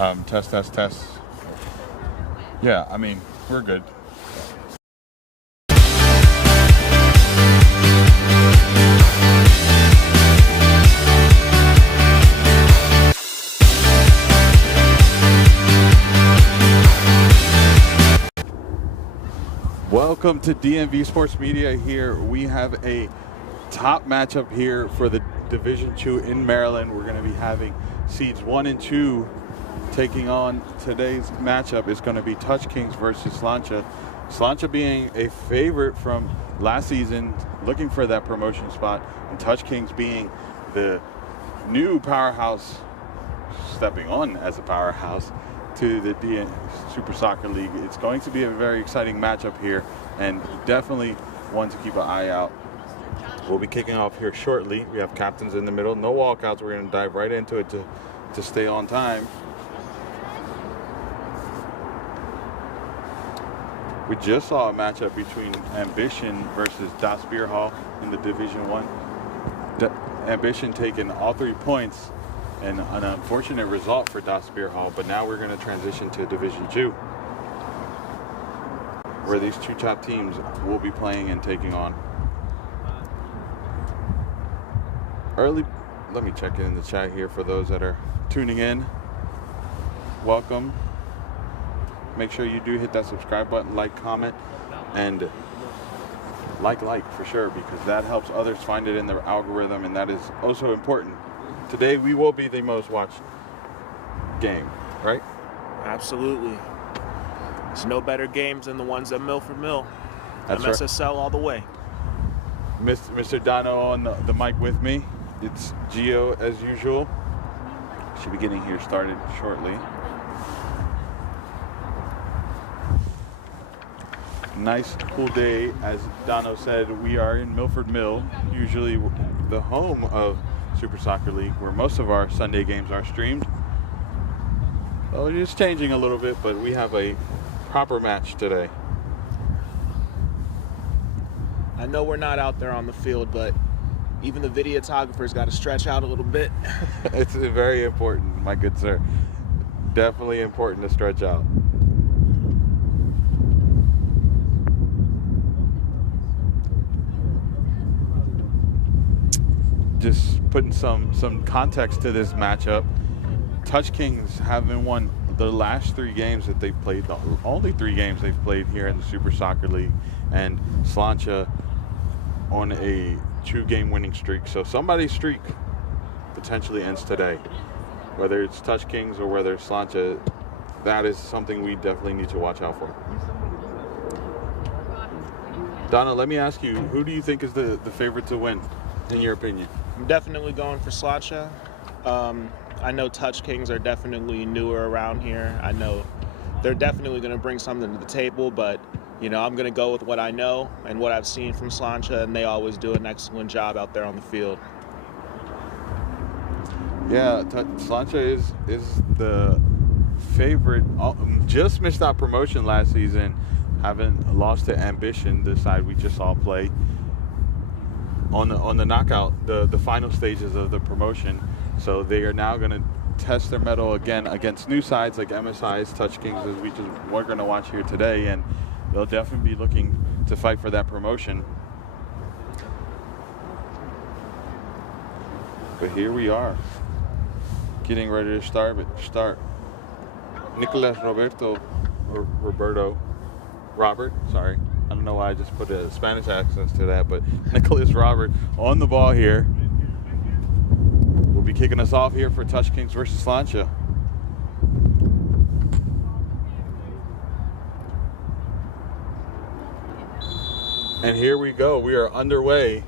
Test, test, test. Yeah, I mean, we're good. Welcome to DMV Sports Media. Here we have a top matchup here for the Division II in Maryland. We're going to be having seeds 1 and 2 taking on. Today's matchup is going to be Touch Kings versus Slancha. Slancha being a favorite from last season, looking for that promotion spot, and Touch Kings being the new powerhouse, stepping on as a powerhouse to the Super Soccer League. It's going to be a very exciting matchup here, and definitely one to keep an eye out. We'll be kicking off here shortly. We have captains in the middle, no walkouts. We're going to dive right into it to stay on time. We just saw a matchup between Ambition versus Das Beer Hall in the Division I. Ambition taking all 3 points, and an unfortunate result for Das Beer Hall, but now we're going to transition to Division II, where these two top teams will be playing and taking on. Let me check in the chat here for those that are tuning in. Welcome. Make sure you do hit that subscribe button, like, comment, and like for sure, because that helps others find it in their algorithm, and that is also important. Today we will be the most watched game, right? Absolutely. There's no better games than the ones at Milford Mill. That's SSL right. all the way. Mr. Dono on the mic with me. It's Gio as usual. Should be getting here started shortly. Nice cool day. As Dono said, we are in Milford Mill, usually the home of Super Soccer League, where most of our Sunday games are streamed. Well, it is changing a little bit, but we have a proper match today. I know we're not out there on the field, but even the videographer's got to stretch out a little bit. It's very important, my good sir. Definitely important to stretch out. Just putting some context to this matchup. Touch Kings haven't won the last 3 games that they've played, the only 3 games they've played here in the Super Soccer League, and Slancha on a 2-game winning streak. So somebody's streak potentially ends today. Whether it's Touch Kings or whether it's Slancha, that is something we definitely need to watch out for. Donna, let me ask you, who do you think is the favorite to win, in your opinion? I'm definitely going for Slancha. I know Touch Kings are definitely newer around here. I know they're definitely going to bring something to the table, but I'm going to go with what I know and what I've seen from Slancha, and they always do an excellent job out there on the field. Yeah, Slancha is the favorite. Just missed out promotion last season, having lost to Ambition, the side we just saw play on the knockout, the final stages of the promotion. So they are now going to test their mettle again against new sides like MSI's Touch Kings, as we're going to watch here today, and they'll definitely be looking to fight for that promotion. But here we are, getting ready to start. Nicolas Robert, sorry. I don't know why I just put a Spanish accent to that, but Nicholas Robert on the ball here. We'll be kicking us off here for Touch Kings versus Slancha. And here we go. We are underway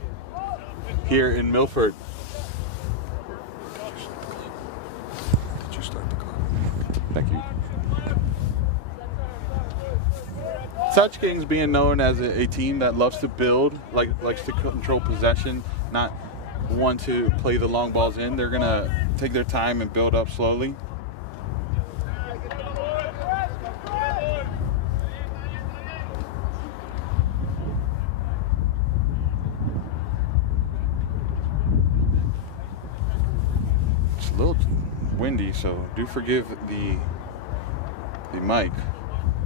here in Milford. Did you start the car? Thank you. Touch Kings being known as a team that loves to build, likes to control possession, not one to play the long balls in. They're going to take their time and build up slowly. It's a little windy, so do forgive the mic.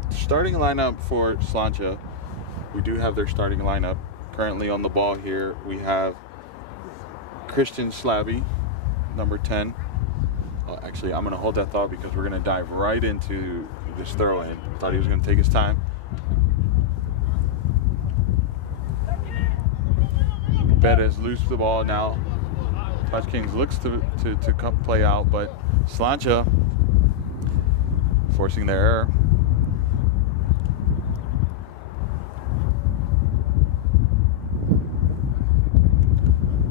Starting lineup for Slancha. We do have their starting lineup. Currently on the ball here, we have Christian Slabby, number 10. Actually, I'm going to hold that thought because we're going to dive right into this throw-in. Thought he was going to take his time. Bettis lose the ball now. Touch Kings looks to come play out, but Slancha forcing their error.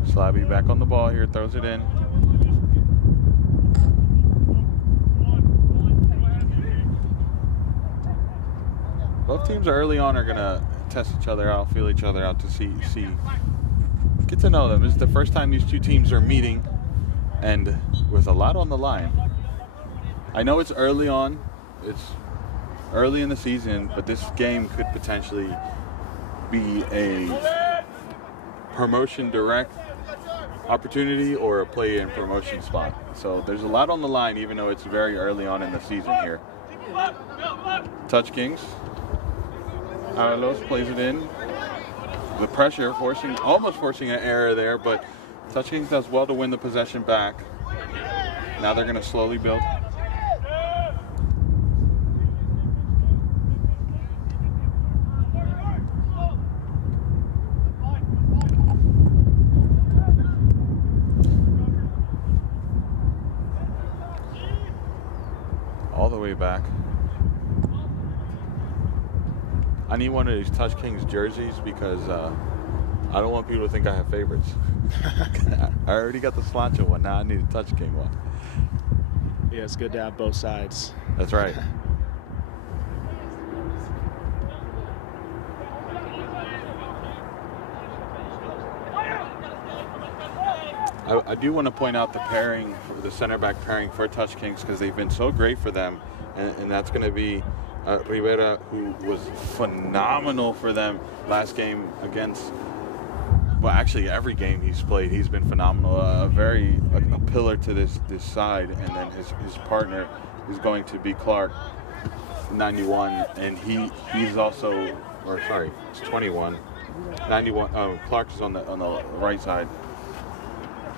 Slabby back on the ball here, throws it in. Both teams early on are gonna test each other out, feel each other out to see, get to know them. This is the first time these two teams are meeting, and with a lot on the line. I know it's early on, it's early in the season, but this game could potentially be a promotion direct opportunity or a play-in promotion spot. So there's a lot on the line, even though it's very early on in the season here. Touch Kings. Aralos plays it in. The pressure, almost forcing an error there, but Touch Kings does well to win the possession back. Now they're going to slowly build. All the way back. I need one of these Touch Kings jerseys because I don't want people to think I have favorites. I already got the Slancha one. Now I need a Touch King one. Yeah, it's good to have both sides. That's right. I do want to point out the pairing, the center back pairing for Touch Kings, because they've been so great for them, and that's going to be Rivera, who was phenomenal for them last game against, well, actually every game he's played, he's been phenomenal. A pillar to this side, and then his partner is going to be Clark, 91, and he's also, or sorry, it's 21, 91. Oh, Clark is on the right side.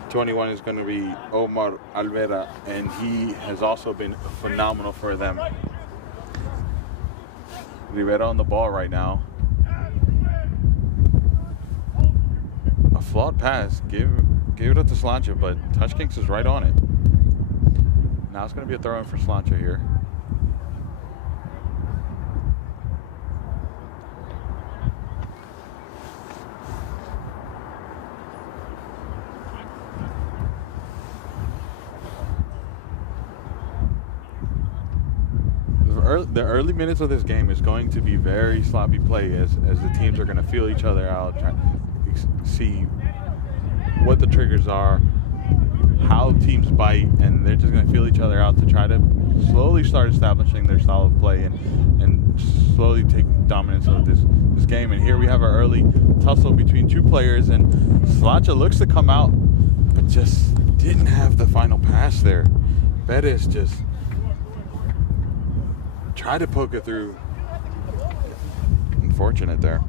21 is going to be Omar Alvera, and he has also been phenomenal for them. Rivera on the ball right now. A flawed pass. Gave it up to Slancha, but Touch Kings is right on it. Now it's going to be a throw-in for Slancha here. The early minutes of this game is going to be very sloppy play as the teams are going to feel each other out, try to see what the triggers are, how teams bite, and they're just going to feel each other out to try to slowly start establishing their style of play and slowly take dominance of this game. And here we have our early tussle between two players, and Slancha looks to come out, but just didn't have the final pass there. Bettis just tried to poke it through. Unfortunate there.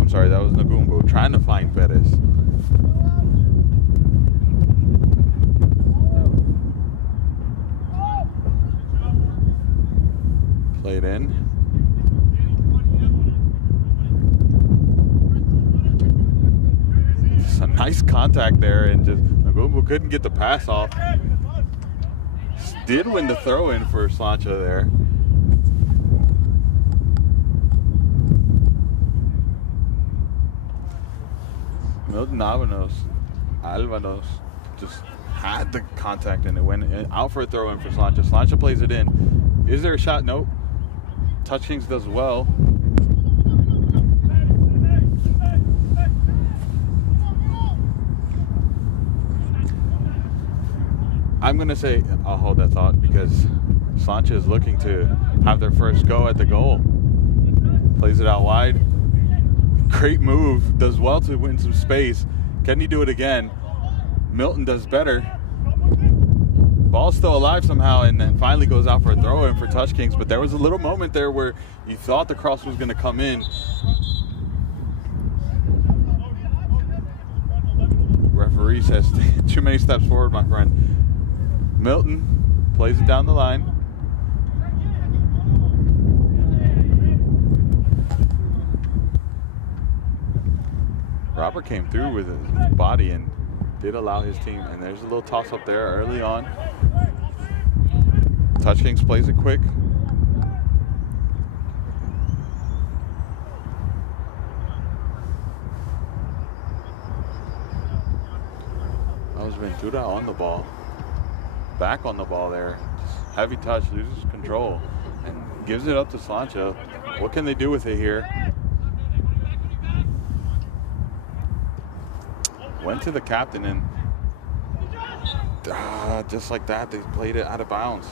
I'm sorry, that was Nagumbo trying to find Bettis. Played in. Some nice contact there, and just Nagumbo couldn't get the pass off. Did win the throw-in for Slancha there. Milton Alvanos just had the contact, and it went out for a throw-in for Slancha. Slancha plays it in. Is there a shot? Nope. Touch Kings does well. I'm going to say, I'll hold that thought, because Slancha is looking to have their first go at the goal. Plays it out wide. Great move. Does well to win some space. Can he do it again? Milton does better. Ball's still alive somehow, and then finally goes out for a throw-in for Touch Kings. But there was a little moment there where you thought the cross was going to come in. Referee says, too many steps forward, my friend. Milton plays it down the line. Robert came through with his body and did allow his team. And there's a little toss up there early on. Touch Kings plays it quick. That was Ventura on the ball. Back on the ball there. Just heavy touch, loses control, and gives it up to Slancha. What can they do with it here? Went to the captain, and just like that, they played it out of bounds.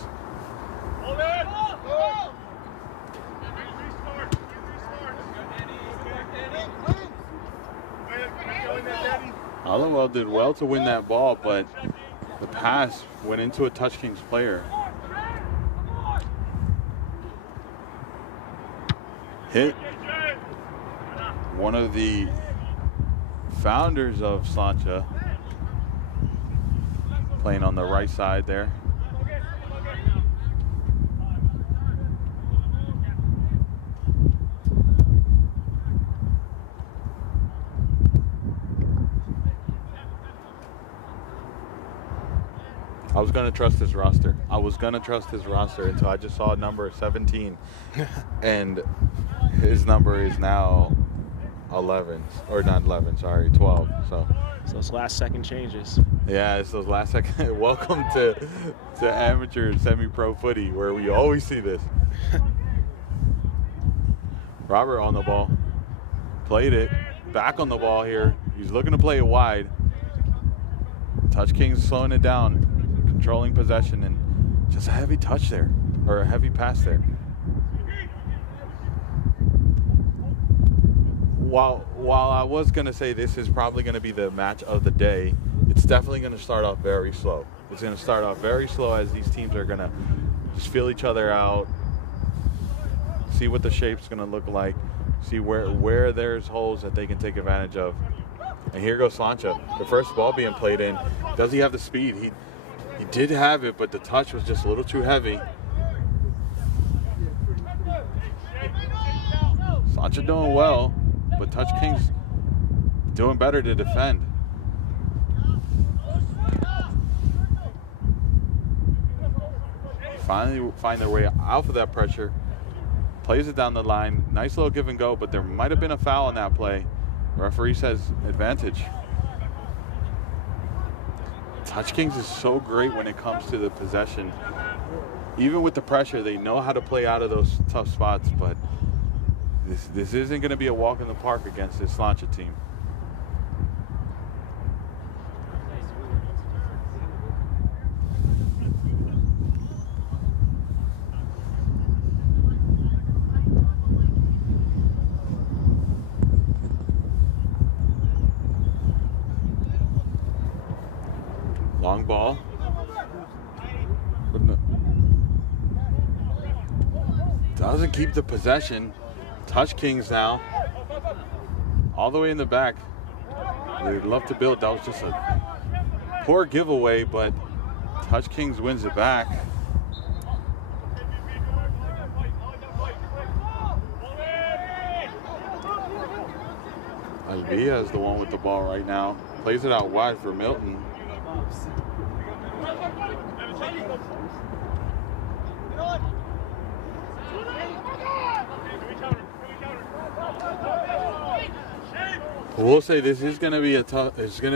Hollowell did well to win that ball, but the pass went into a Touch Kings player. Hit one of the founders of Slancha, playing on the right side there. I was going to trust his roster. I was going to trust his roster until I just saw number 17. And his number is now 11. Or not 11, sorry, 12. So those last second changes. Yeah, it's those last second. Welcome to amateur semi-pro footy, where we always see this. Robert on the ball. Played it. Back on the ball here. He's looking to play it wide. Touch Kings slowing it down. Controlling possession, and just a heavy touch there, or a heavy pass there. While I was going to say this is probably going to be the match of the day, it's definitely going to start off very slow. It's going to start off very slow as these teams are going to just feel each other out, see what the shape's going to look like, see where there's holes that they can take advantage of. And here goes Slancha, the first ball being played in. Does he have the speed? He did have it, but the touch was just a little too heavy. Slancha doing well, but Touch Kings doing better to defend. Finally find their way out of that pressure. Plays it down the line. Nice little give and go, but there might have been a foul on that play. Referee says advantage. Touch Kings is so great when it comes to the possession. Even with the pressure, they know how to play out of those tough spots, but this isn't going to be a walk in the park against this Slancha team. Long ball. Doesn't keep the possession. Touch Kings now. All the way in the back. They'd love to build. That was just a poor giveaway, but Touch Kings wins it back. Albia is the one with the ball right now. Plays it out wide for Milton. We'll say this is going to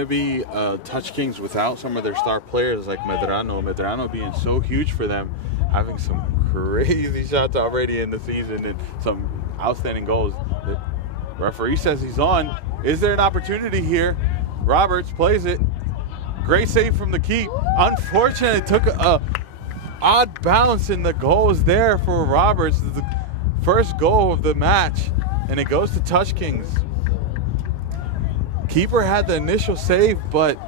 be Touch Kings without some of their star players like Medrano. Medrano being so huge for them, having some crazy shots already in the season and some outstanding goals. The referee says he's on. Is there an opportunity here? Roberts plays it. Great save from the keep. Unfortunately, it took a odd bounce and the goal was there for Roberts. The first goal of the match, and it goes to Touch Kings. Keeper had the initial save, but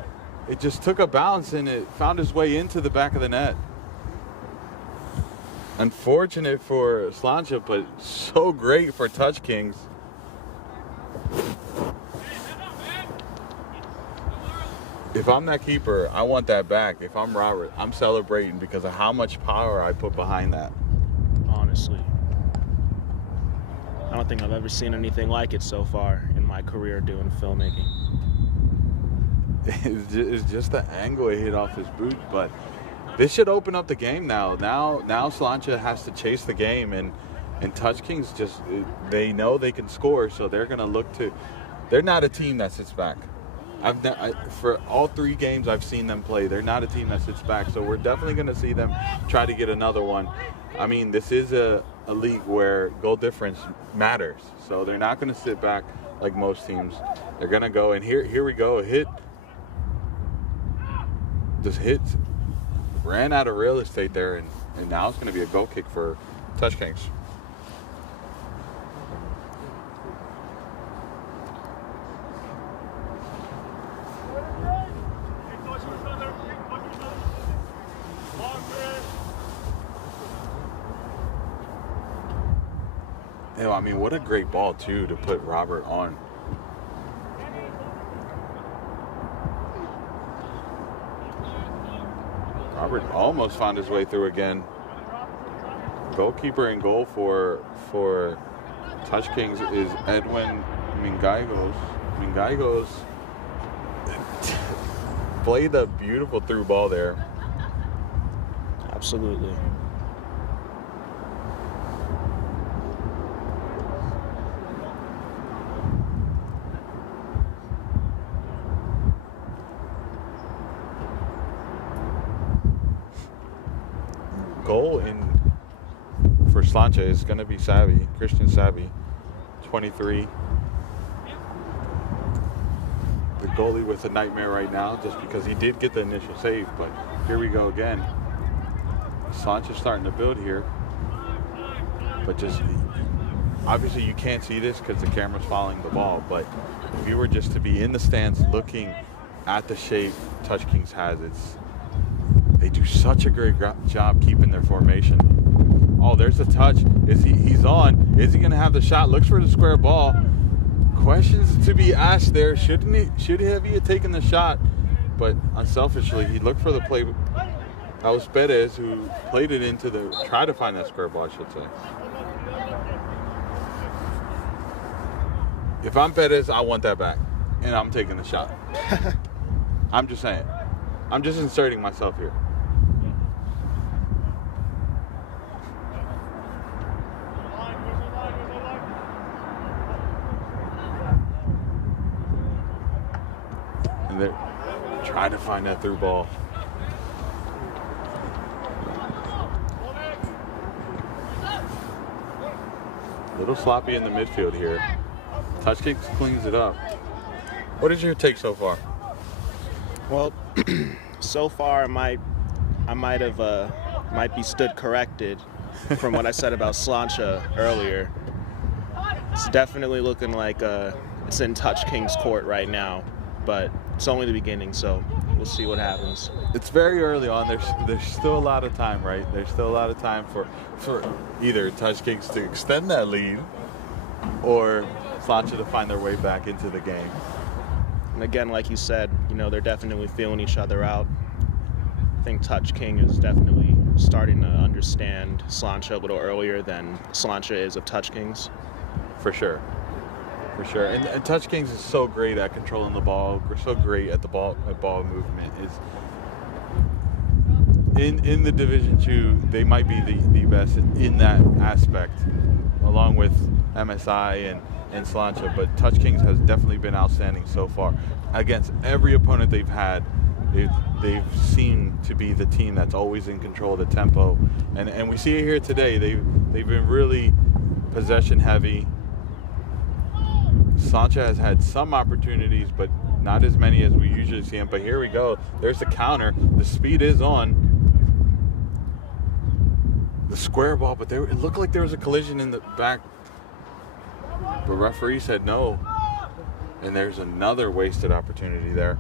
it just took a bounce and it found its way into the back of the net. Unfortunate for Slancha, but so great for Touch Kings. If I'm that keeper, I want that back. If I'm Robert, I'm celebrating because of how much power I put behind that. Honestly, I don't think I've ever seen anything like it so far in my career doing filmmaking. It's just the angle it hit off his boot, but this should open up the game now. Now Slancha has to chase the game, and Touch Kings they know they can score, so they're gonna look to. They're not a team that sits back. For all 3 games I've seen them play, they're not a team that sits back. So we're definitely gonna see them try to get another one. I mean, this is a league where goal difference matters, so they're not gonna sit back like most teams. They're gonna go, and here we go, a hit. Just hits. Ran out of real estate there, and now it's going to be a goal kick for Touch Kings. I mean, what a great ball, too, to put Robert on. Robert almost found his way through again. Goalkeeper in goal for Touch Kings is Edwin Mingaigos. Mingaigos played a beautiful through ball there. Absolutely. Goal for Slancha is going to be Christian Savvy, 23. The goalie with a nightmare right now just because he did get the initial save, but here we go again. Slancha's starting to build here, but just obviously you can't see this because the camera's following the ball, but if you were just to be in the stands looking at the shape Touch Kings has, they do such a great job keeping their formation. Oh, there's a touch. He's on. Is he going to have the shot? Looks for the square ball. Questions to be asked there. Should he have taken the shot? But unselfishly, he looked for the play. That was Perez who played it into try to find that square ball, I should say. If I'm Perez, I want that back. And I'm taking the shot. I'm just saying. I'm just inserting myself here. And they're trying to find that through ball. A little sloppy in the midfield here. Touch Kings cleans it up. What is your take so far? Well, so far I might be stood corrected from what I said about Slancha earlier. It's definitely looking like it's in Touch Kings court right now, but it's only the beginning, so we'll see what happens. It's very early on. There's still a lot of time, right? There's still a lot of time for either Touch Kings to extend that lead or Slancha to find their way back into the game. And again, like you said, they're definitely feeling each other out. I think Touch King is definitely starting to understand Slancha a little earlier than Slancha is of Touch Kings. For sure. And Touch Kings is so great at controlling the ball. We're so great at ball movement. In the Division 2, they might be the best in that aspect, along with MSI and Slancha, but Touch Kings has definitely been outstanding so far. Against every opponent they've had, they've seemed to be the team that's always in control of the tempo, and we see it here today. They've been really possession heavy. Slancha has had some opportunities, but not as many as we usually see him. But here we go. There's the counter. The speed is on. The square ball, but it looked like there was a collision in the back. The referee said no. And there's another wasted opportunity there.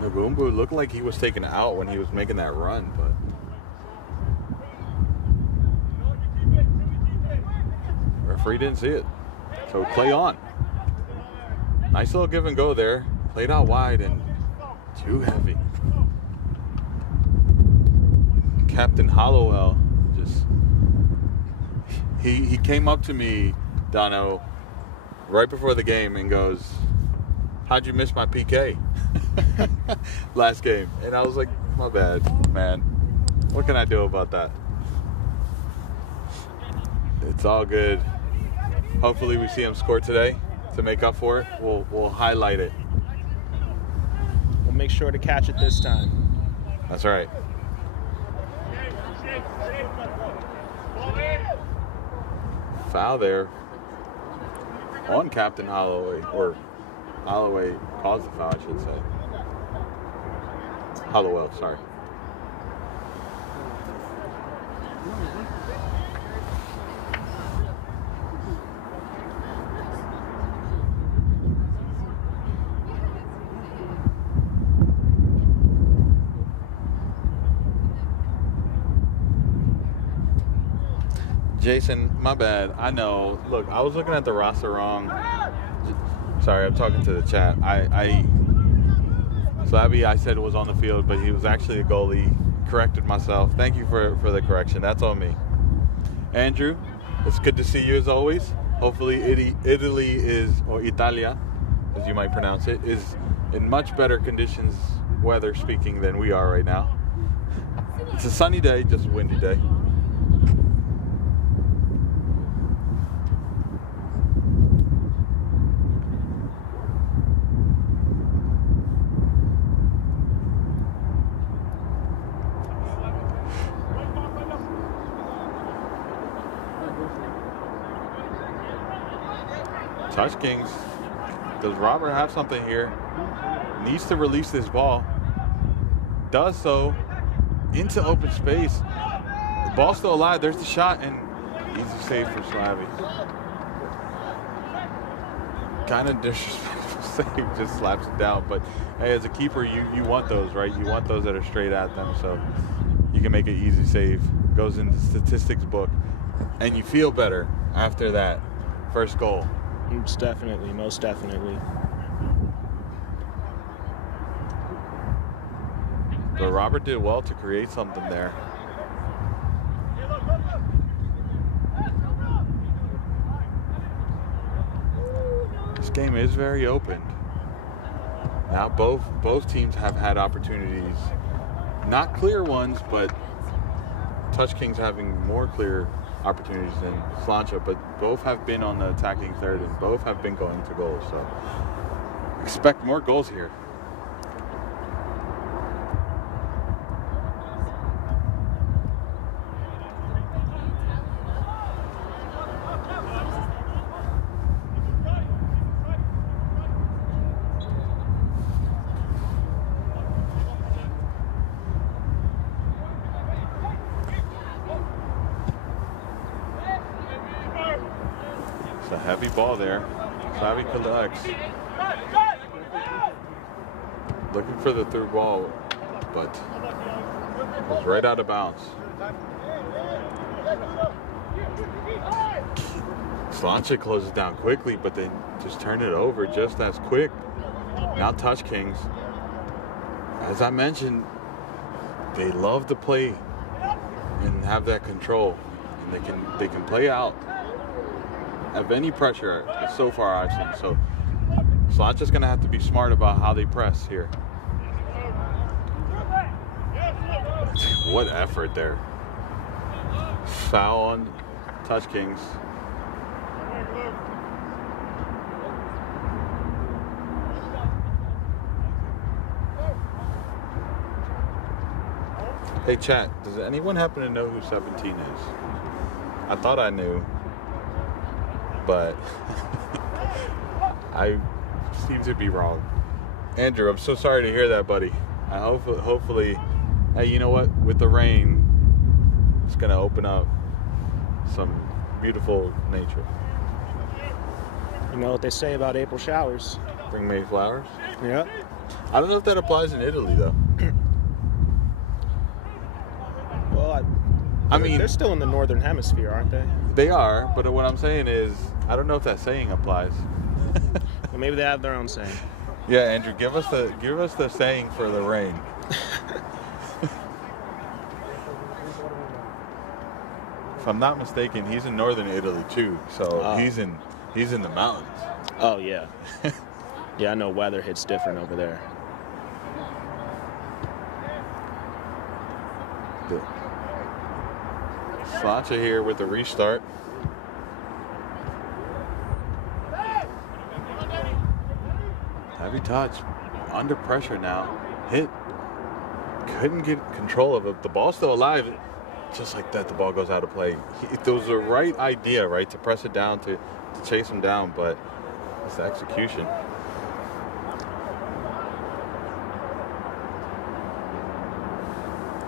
Nagumbu looked like he was taken out when he was making that run, but referee didn't see it. So play on. Nice little give and go there. Played out wide and too heavy. Captain Hollowell just he came up to me, Dono, right before the game and goes, "How'd you miss my PK last game?" And I was like, "My bad, man. What can I do about that?" It's all good. Hopefully we see him score today to make up for it. We'll highlight it. We'll make sure to catch it this time. That's right. Foul there on Captain Holloway, or Holloway caused the foul, I should say. Hollowell, sorry. Jason, my bad. I know. Look, I was looking at the roster wrong. Sorry, I'm talking to the chat. Slabby, I said was on the field, but he was actually a goalie. Corrected myself. Thank you for the correction. That's on me. Andrew, it's good to see you as always. Hopefully Italy is, or Italia, as you might pronounce it, is in much better conditions, weather speaking, than we are right now. It's a sunny day, just a windy day. Touch Kings. Does Robert have something here? Needs to release this ball. Does so. Into open space. The ball's still alive. There's the shot, and easy save for Slavy. Kind of disrespectful save. Just slaps it down. But hey, as a keeper, you want those, right? You want those that are straight at them. So you can make an easy save. Goes in the statistics book. And you feel better after that first goal. Most definitely, most definitely. But Robert did well to create something there. This game is very open. Now both teams have had opportunities. Not clear ones, but Touch Kings having more clear opportunities than Slancha, but both have been on the attacking third and both have been going to goals, so expect more goals here. It's a heavy ball there. Slavi collects. Looking for the through ball, but it was right out of bounds. Slancha closes down quickly, but they just turn it over just as quick. Now Touch Kings. As I mentioned, they love to play and have that control, and they can play out of any pressure so far I've seen. So Slancha's going to have to be smart about how they press here. What effort there. Foul on Touch Kings. Hey chat, does anyone happen to know who 17 is? I thought I knew, but I seem to be wrong. Andrew, I'm so sorry to hear that, buddy. I hopefully, hey, you know what? With the rain, it's gonna open up some beautiful nature. You know what they say about April showers. Bring May flowers. Yeah. I don't know if that applies in Italy, though. Well, I mean, they're still in the northern hemisphere, aren't they? They are, but what I'm saying is, I don't know if that saying applies. Well, maybe they have their own saying. Yeah, Andrew, give us the saying for the rain. If I'm not mistaken, he's in northern Italy too, so he's in the mountains. Oh yeah. Yeah, I know weather hits different over there. Slancha here with the restart. Heavy touch, under pressure now. Hit, couldn't get control of it. The ball's still alive. Just like that, the ball goes out of play. It was the right idea, right, to press it down, to chase him down, but it's the execution.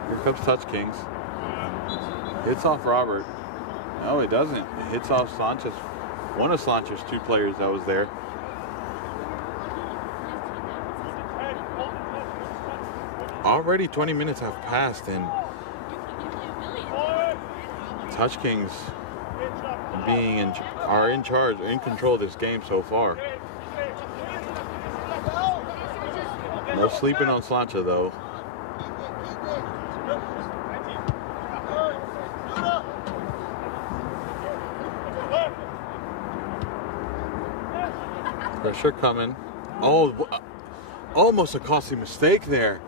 Here comes Touch Kings. Hits off Robert. No, it doesn't. It hits off Slancha's, one of Slancha's two players that was there. Already 20 minutes have passed, and Touch Kings are in charge, in control of this game so far. No sleeping on Slancha though. Pressure coming. Oh, almost a costly mistake there.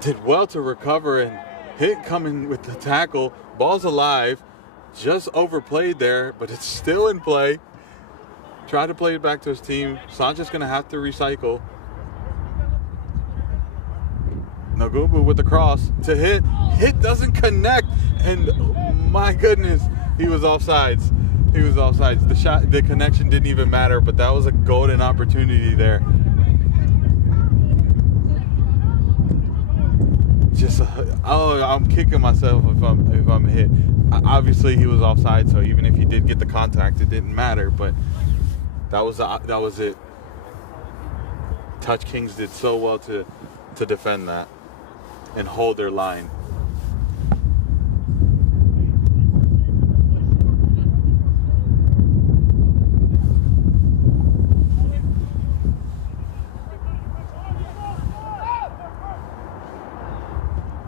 Did well to recover, and Hit coming with the tackle. Ball's alive. Just overplayed there, but it's still in play. Try to play it back to his team. Slancha's going to have to recycle. Nagumbu with the cross to Hit. Hit doesn't connect, and my goodness, he was offsides. He was offsides. The connection didn't even matter, but that was a golden opportunity there. I'm kicking myself if I'm hit. Obviously, he was offside, so even if he did get the contact, it didn't matter. But that was it. Touch Kings did so well to defend that and hold their line.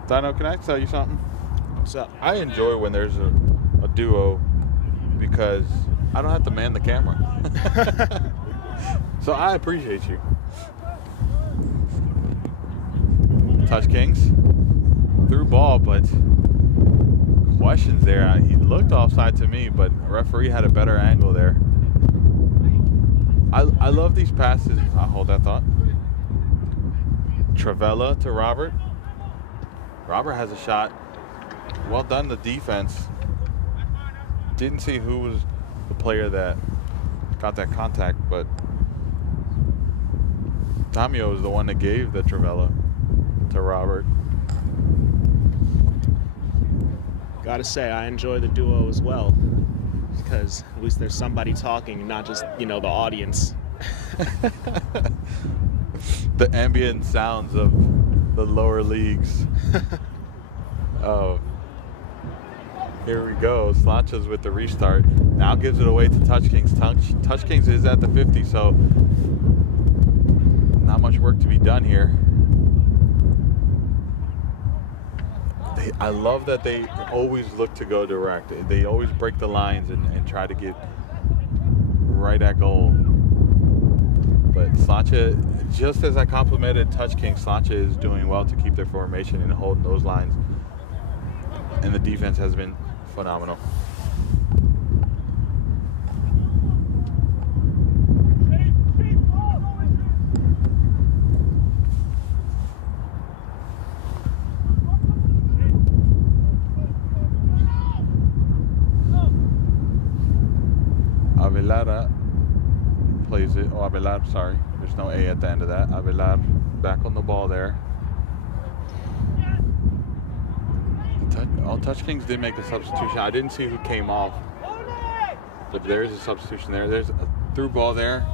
Dino, can I tell you something? What's up? I enjoy when there's a duo because I don't have to man the camera. So I appreciate you. Touch Kings. Through ball, but questions there. He looked offside to me, but the referee had a better angle there. I love these passes. I'll hold that thought. Travella to Robert. Robert has a shot. Well done, the defense. Didn't see who was the player that got that contact, but Tamio was the one that gave the Travella to Robert. Gotta say, I enjoy the duo as well, because at least there's somebody talking, not just, the audience. The ambient sounds of the lower leagues. Oh, here we go. Slancha's with the restart. Now gives it away to Touch Kings. Touch Kings is at the 50, so not much work to be done here. I love that they always look to go direct. They always break the lines and try to get right at goal. But Slancha, just as I complimented Touch Kings, Slancha is doing well to keep their formation and holding those lines. And the defense has been phenomenal. Avelara plays it. Oh, Avelar, sorry. There's no A at the end of that. Avelar back on the ball there. Touch Kings did make a substitution. I didn't see who came off. But there's a substitution there. There's a through ball there.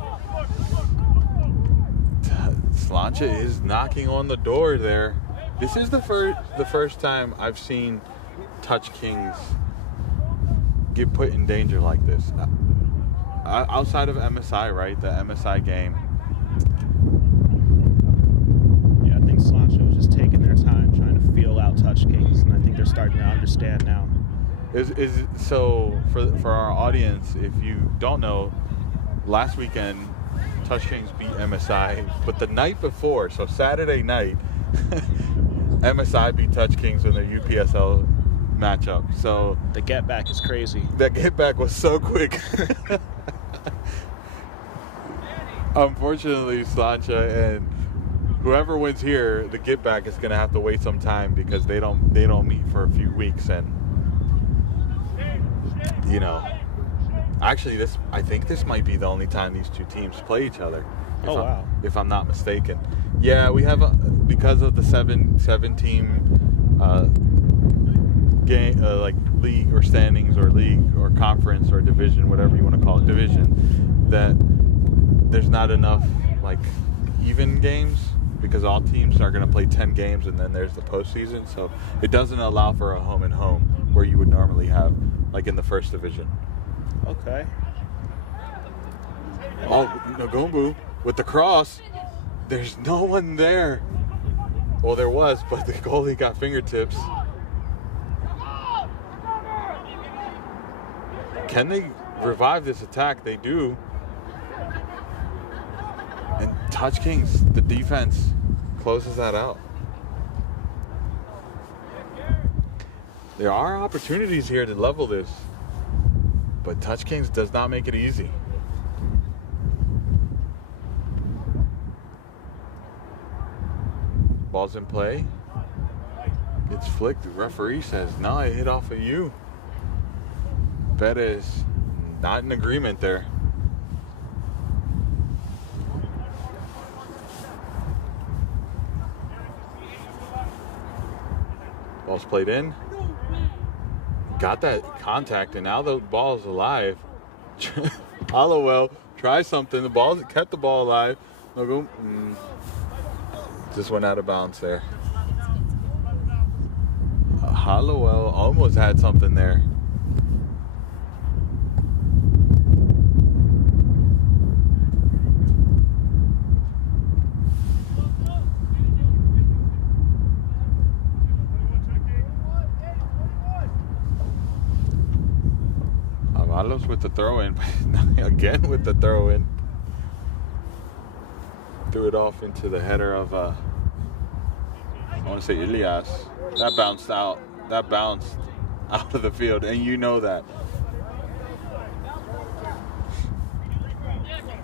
Slancha is knocking on the door there. This is the first time I've seen Touch Kings get put in danger like this. Outside of MSI, right? The MSI game. Yeah, I think Slancha was just taking their time trying to feel out Touch Kings, and I think they're starting to understand now. So for our audience, if you don't know, last weekend Touch Kings beat MSI, but the night before, so Saturday night, MSI beat Touch Kings in their UPSL matchup. So the get back is crazy. That get back was so quick. Unfortunately, Slancha and whoever wins here, the get back is going to have to wait some time because they don't meet for a few weeks. And you know, actually, I think this might be the only time these two teams play each other. If I'm not mistaken. Yeah, we have because of the seven team game, like league or standings or league or conference or division, whatever you want to call it, division, that there's not enough like even games because all teams are going to play 10 games and then there's the postseason, so it doesn't allow for a home and home where you would normally have like in the first division. Okay. Oh, Nagumbu with the cross. There's no one there. Well, there was, but the goalie got fingertips. Can they revive this attack? They do. And Touch Kings, the defense, closes that out. There are opportunities here to level this, but Touch Kings does not make it easy. Ball's in play. It's flicked. The referee says, no, it hit off of you. Bet is not in agreement there. Ball's played in. Got that contact, and now the ball is alive. Hollowell tries something. The ball kept the ball alive. Just went out of bounds there. Hollowell almost had something there. Avalos with the throw-in. Again with the throw-in. Threw it off into the header of, I want to say Ilias. That bounced out. That bounced out of the field, and you know that.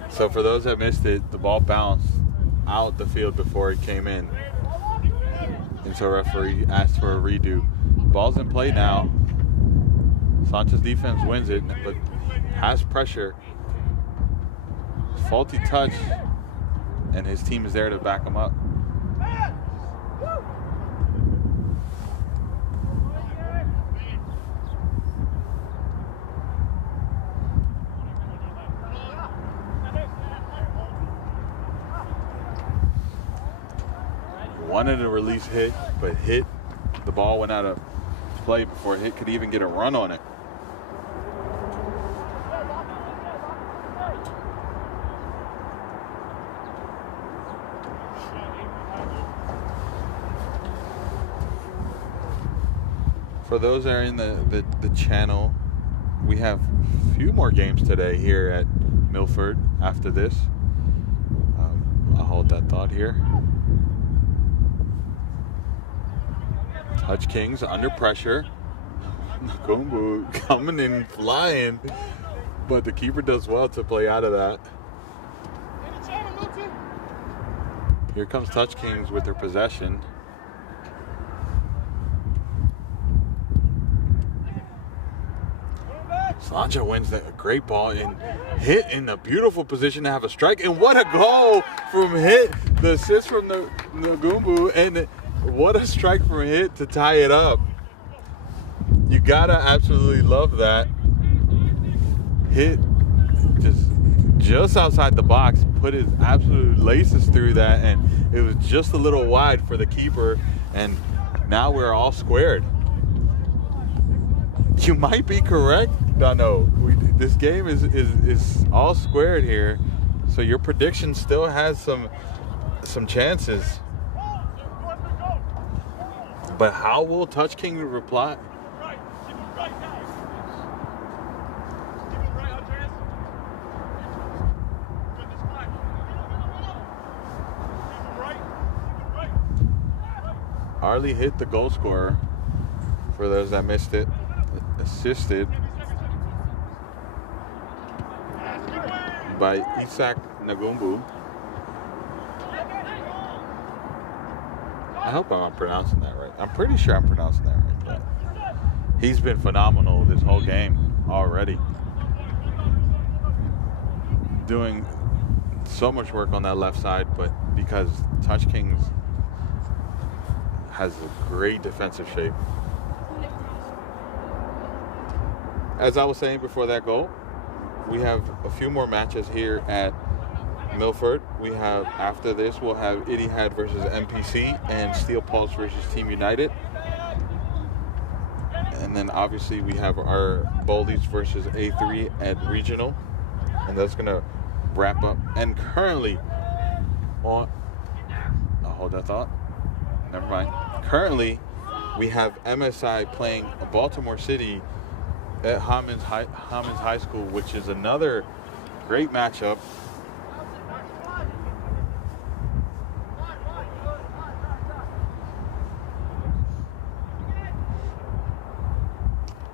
So for those that missed it, the ball bounced out the field before it came in. And so referee asked for a redo. Ball's in play now. Slancha's defense wins it, but has pressure. Faulty touch, and his team is there to back him up. Wanted a release hit, but hit. The ball went out of play before hit could even get a run on it. For those that are in the channel, we have a few more games today here at Milford after this. I'll hold that thought here. Touch Kings under pressure. Nagumbu coming in flying, but the keeper does well to play out of that. Here comes Touch Kings with their possession. Slancha wins that great ball and hit in a beautiful position to have a strike. And what a goal from hit. The assist from the Nagumbu, and what a strike from hit to tie it up. You gotta absolutely love that. hit just outside the box, put his absolute laces through that, and it was just a little wide for the keeper, and now we're all squared. You might be correct, Dano. This game is all squared here, so your prediction still has some chances. But how will Touch King reply? Arlie hit the goal scorer, for those that missed it. Assisted by Isak Nagumbu. I hope I'm pronouncing that right. I'm pretty sure I'm pronouncing that right. But he's been phenomenal this whole game already. Doing so much work on that left side, but because Touch Kings has a great defensive shape. As I was saying before that goal, we have a few more matches here at Milford. We have, after this, we'll have Etihad versus MPC and Steel Pulse versus Team United. And then obviously we have our Boldies versus A3 at Regional. And that's going to wrap up. And currently on... I'll hold that thought. Never mind. Currently, we have MSI playing Baltimore City at Hammons High School, which is another great matchup.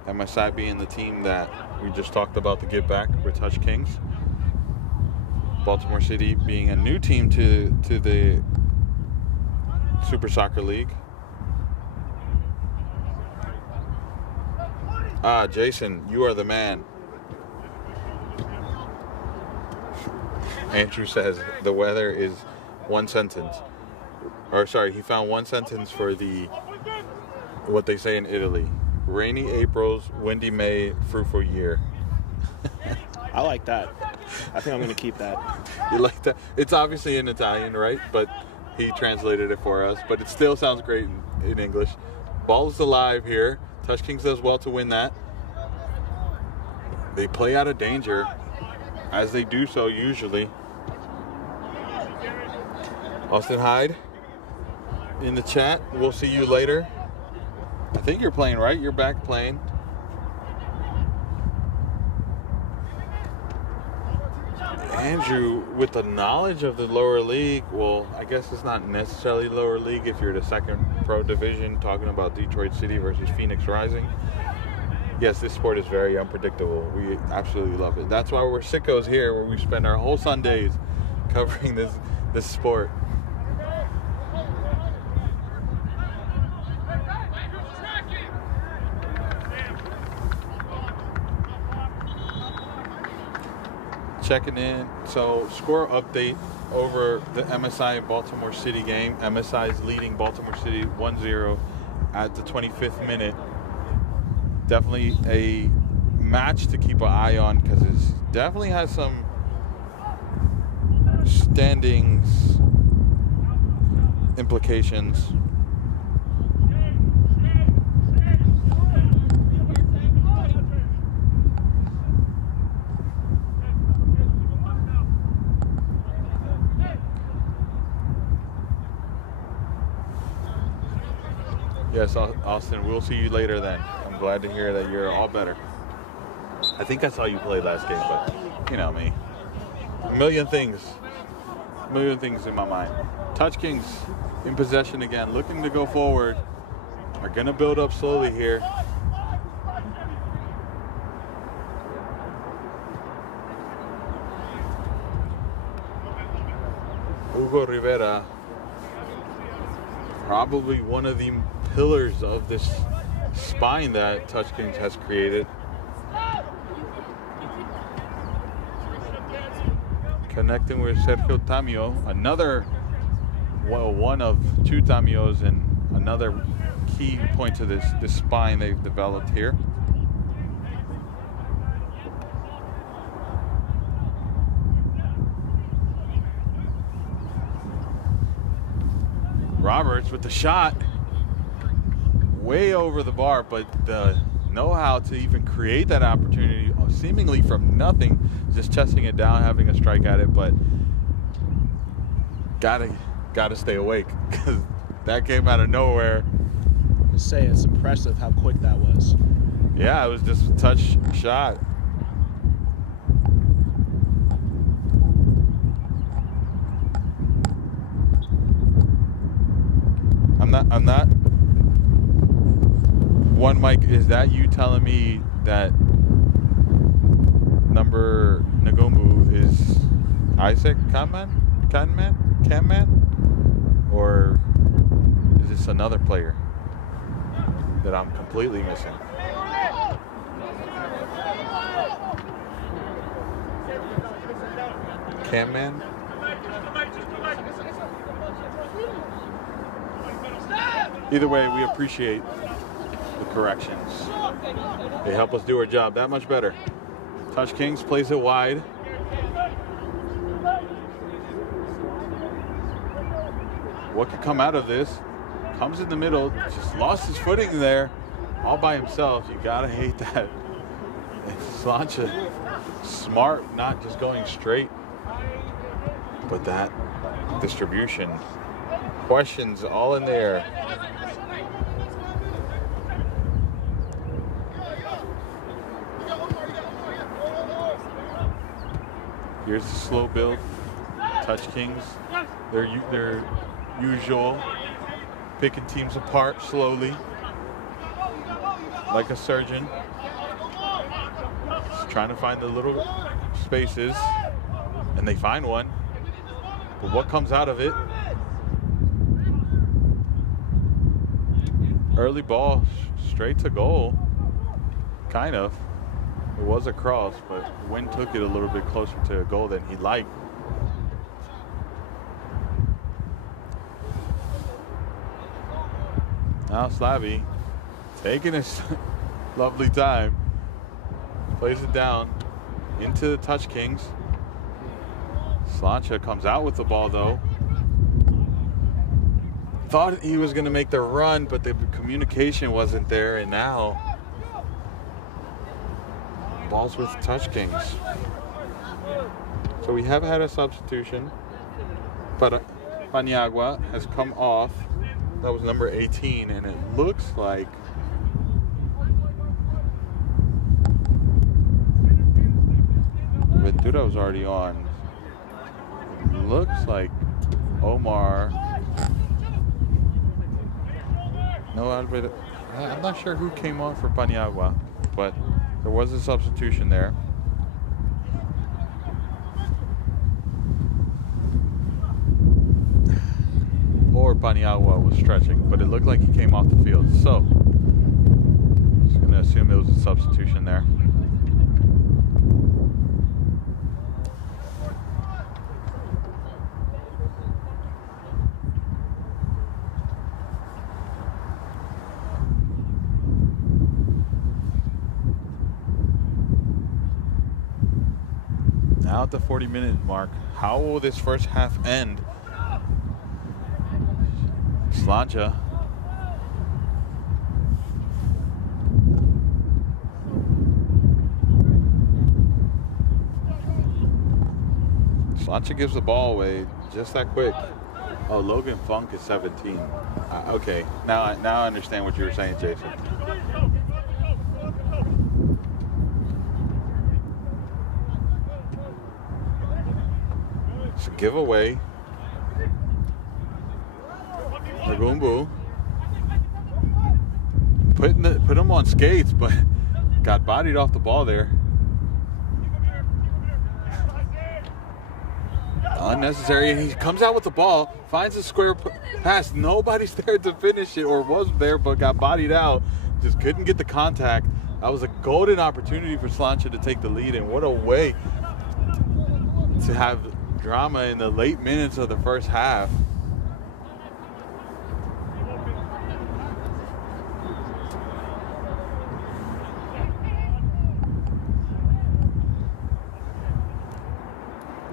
MSI being the team that we just talked about to get back with Touch Kings. Baltimore City being a new team to the Super Soccer League. Jason, you are the man. Andrew says the weather is one sentence. Or sorry, he found one sentence for what they say in Italy. Rainy Aprils, windy May, fruitful year. I like that. I think I'm going to keep that. You like that? It's obviously in Italian, right? But he translated it for us. But it still sounds great in English. Ball's alive here. Touch Kings does well to win that. They play out of danger, as they do so usually. Austin Hyde in the chat. We'll see you later. I think you're playing, right? You're back playing. Andrew, with the knowledge of the lower league, well, I guess it's not necessarily lower league if you're the second pro division, talking about Detroit City versus Phoenix Rising. Yes, this sport is very unpredictable. We absolutely love it. That's why we're sickos here, where we spend our whole Sundays covering this sport. Checking in. So, score update over the MSI and Baltimore City game. MSI is leading Baltimore City 1-0 at the 25th minute. Definitely a match to keep an eye on, because it definitely has some standings implications. Yes, Austin, we'll see you later then. I'm glad to hear that you're all better. I think I saw you play last game, but you know me. A million things in my mind. Touch Kings in possession again, looking to go forward. Are going to build up slowly here. Hugo Rivera, probably one of the pillars of this spine that Touch Kings has created. Connecting with Sergio Tamio, one of two Tamios, and another key point to this spine they've developed here. Roberts with the shot. Way over the bar, but the know-how to even create that opportunity seemingly from nothing, just chesting it down, having a strike at it, but gotta stay awake because that came out of nowhere. To say it's impressive how quick that was. Yeah, it was just a touch shot. I'm not. One Mike, is that you telling me that number Nagumbu is Isaac Kanman? Or is this another player that I'm completely missing? Camman? Either way, we appreciate the corrections. They help us do our job that much better. Touch Kings plays it wide. What could come out of this? Comes in the middle, just lost his footing there all by himself. You gotta hate that. And Slancha, smart, not just going straight, but that distribution. Questions all in there. Here's the slow build. Touch Kings, their usual, picking teams apart slowly, like a surgeon. Just trying to find the little spaces, and they find one. But what comes out of it? Early ball, straight to goal, kind of. It was a cross, but wind took it a little bit closer to a goal than he liked. Now Slavy taking his lovely time, plays it down into the Touch Kings. Slancha comes out with the ball though. Thought he was going to make the run, but the communication wasn't there, and now ball's with Touch Kings. So we have had a substitution, but Paniagua has come off. That was number 18, and it looks like Ventura was already on. Looks like Omar. No, I'm not sure who came on for Paniagua, but there was a substitution there. Or Paniagua was stretching, but it looked like he came off the field. So, just going to assume it was a substitution there. Now at the 40-minute mark, how will this first half end? Slancha. Slancha gives the ball away just that quick. Oh, Logan Funk is 17. Okay, now I understand what you were saying, Jason. It's a giveaway. Nagumbu put him on skates, but got bodied off the ball there. Unnecessary, and he comes out with the ball, finds a square pass. Nobody's there to finish it, or was there, but got bodied out. Just couldn't get the contact. That was a golden opportunity for Slancha to take the lead, and what a way to have drama in the late minutes of the first half.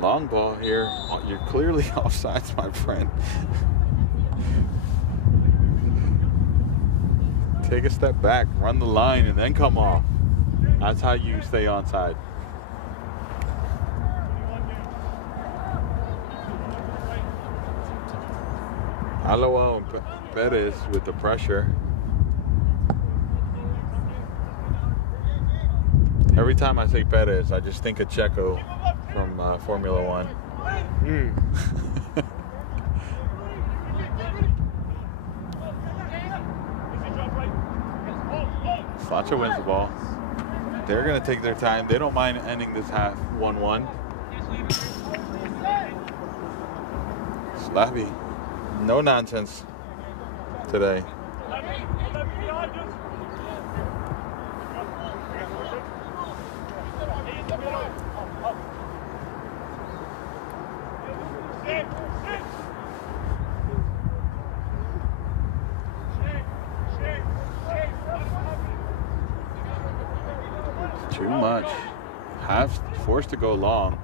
Long ball here. You're clearly offsides, my friend. take a step back, run the line, and then come off. That's how you stay onside. Aloha and Perez with the pressure. Every time I say Perez, I just think of Checo from Formula One. Slancha wins the ball. They're going to take their time. They don't mind ending this half 1-1. Slappy. No nonsense today. Too much. Half forced to go long.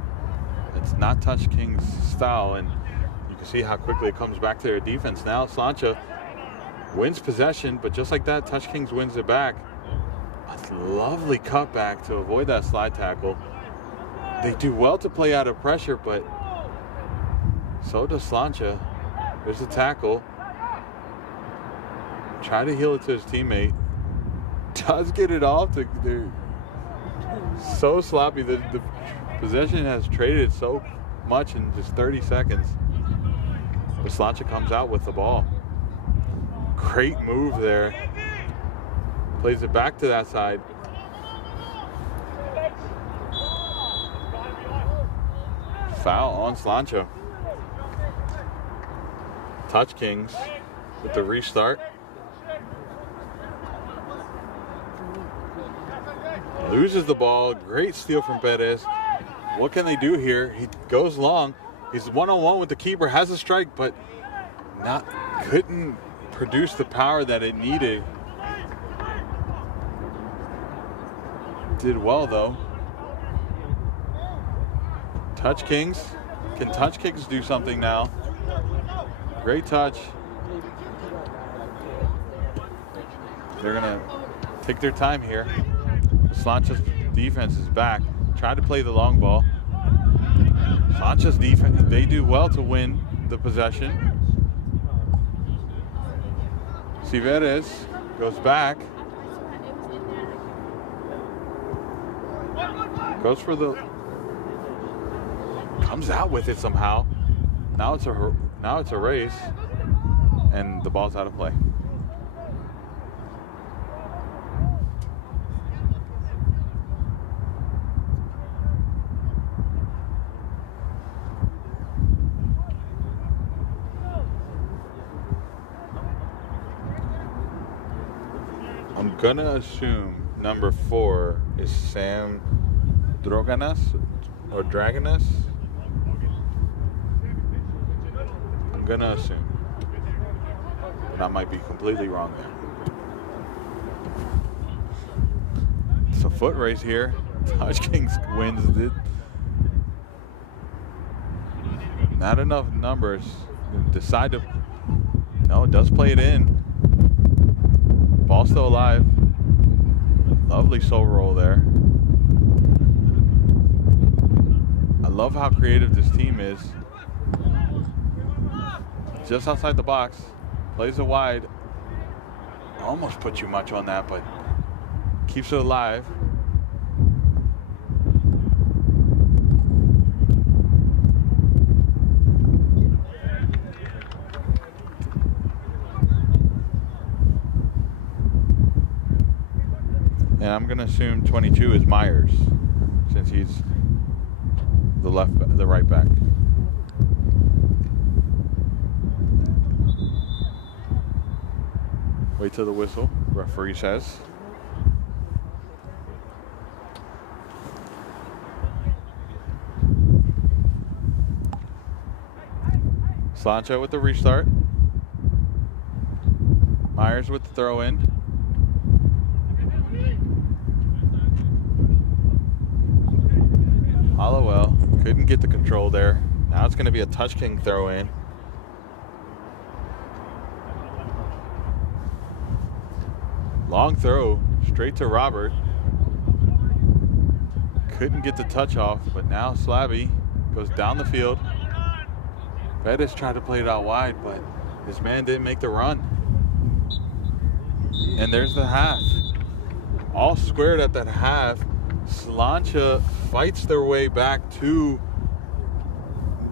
It's not Touch King's style, and you can see how quickly it comes back to their defense. Now Slancha wins possession, but just like that, Touch Kings wins it back. A lovely cutback to avoid that slide tackle. They do well to play out of pressure, but so does Slancha. There's a tackle. Try to heel it to his teammate. Does get it off. They're so sloppy. The possession has traded so much in just 30 seconds. But Slancha comes out with the ball. Great move there. Plays it back to that side. Foul on Slancha. Touch Kings with the restart. Loses the ball. Great steal from Perez. What can they do here? He goes long. He's one-on-one with the keeper. Has a strike, but couldn't produce the power that it needed. Did well though. Touch Kings. Can Touch Kings do something now? Great touch. They're gonna take their time here. Slancha's defense is back. Try to play the long ball. Slancha's defense, they do well to win the possession. Civeres goes back. Goes for the, comes out with it somehow. Now it's a race, and the ball's out of play. I'm gonna assume number 4 is Sam Droganas or Dragonas. I'm gonna assume. And I might be completely wrong there. It's a foot race here. Touch Kings wins it. Not enough numbers. Decide to, no, it does play it in. Ball still alive. Lovely soul roll there. I love how creative this team is. Just outside the box. Plays it wide. Almost put too much on that, but keeps it alive. And I'm going to assume 22 is Myers, since he's the right back. Wait till the whistle, referee says. Slancha with the restart. Myers with the throw in. Hollowell couldn't get the control there. Now it's going to be a Touch King throw in. Long throw straight to Robert. Couldn't get the touch off, but now Slabby goes down the field. Bettis tried to play it out wide, but his man didn't make the run. And there's the half. All squared at that half. Slancha fights their way back to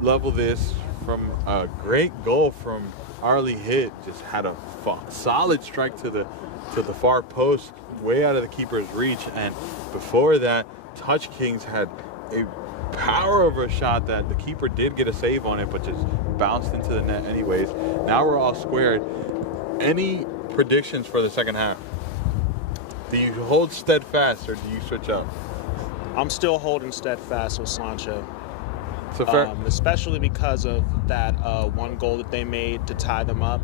level this from a great goal from Arlie Hitt. Just had a solid strike to the far post, way out of the keeper's reach. And before that, Touch Kings had a power of a shot that the keeper did get a save on it, but just bounced into the net anyways. Now we're all squared. Any predictions for the second half? Do you hold steadfast or do you switch up? I'm still holding steadfast with Slancha. So fair. Especially because of that one goal that they made to tie them up.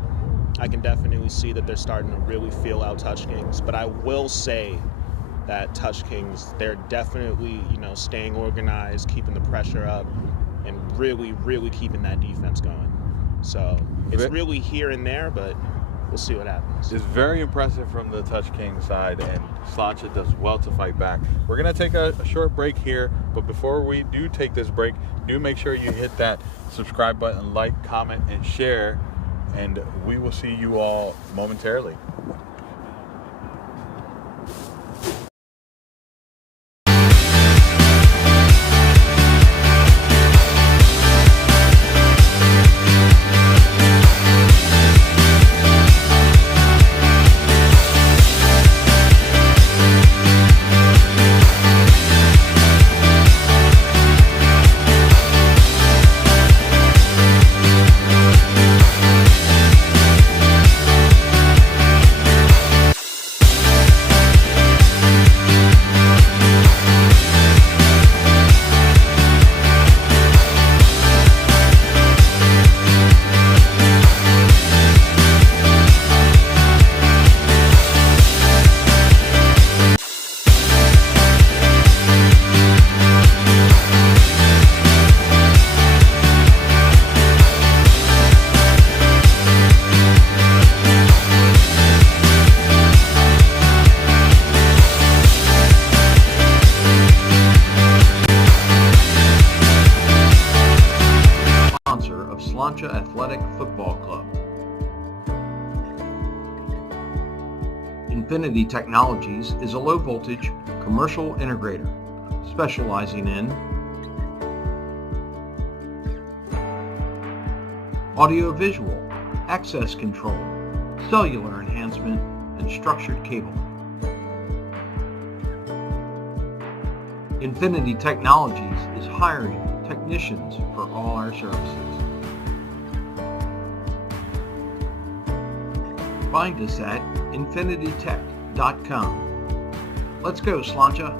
I can definitely see that they're starting to really feel out Touch Kings. But I will say that Touch Kings, they're definitely, staying organized, keeping the pressure up, and really, really keeping that defense going. So it's really here and there, but we'll see what happens. It's very impressive from the Touch King side, and Slancha does well to fight back. We're going to take a short break here, but before we do take this break, do make sure you hit that subscribe button, like, comment, and share, and we will see you all momentarily. Slancha Athletic Football Club. Infinity Technologies is a low-voltage commercial integrator specializing in audio-visual, access control, cellular enhancement, and structured cabling. Infinity Technologies is hiring technicians for all our services. Find us at infinitytech.com. Let's go, Slancha.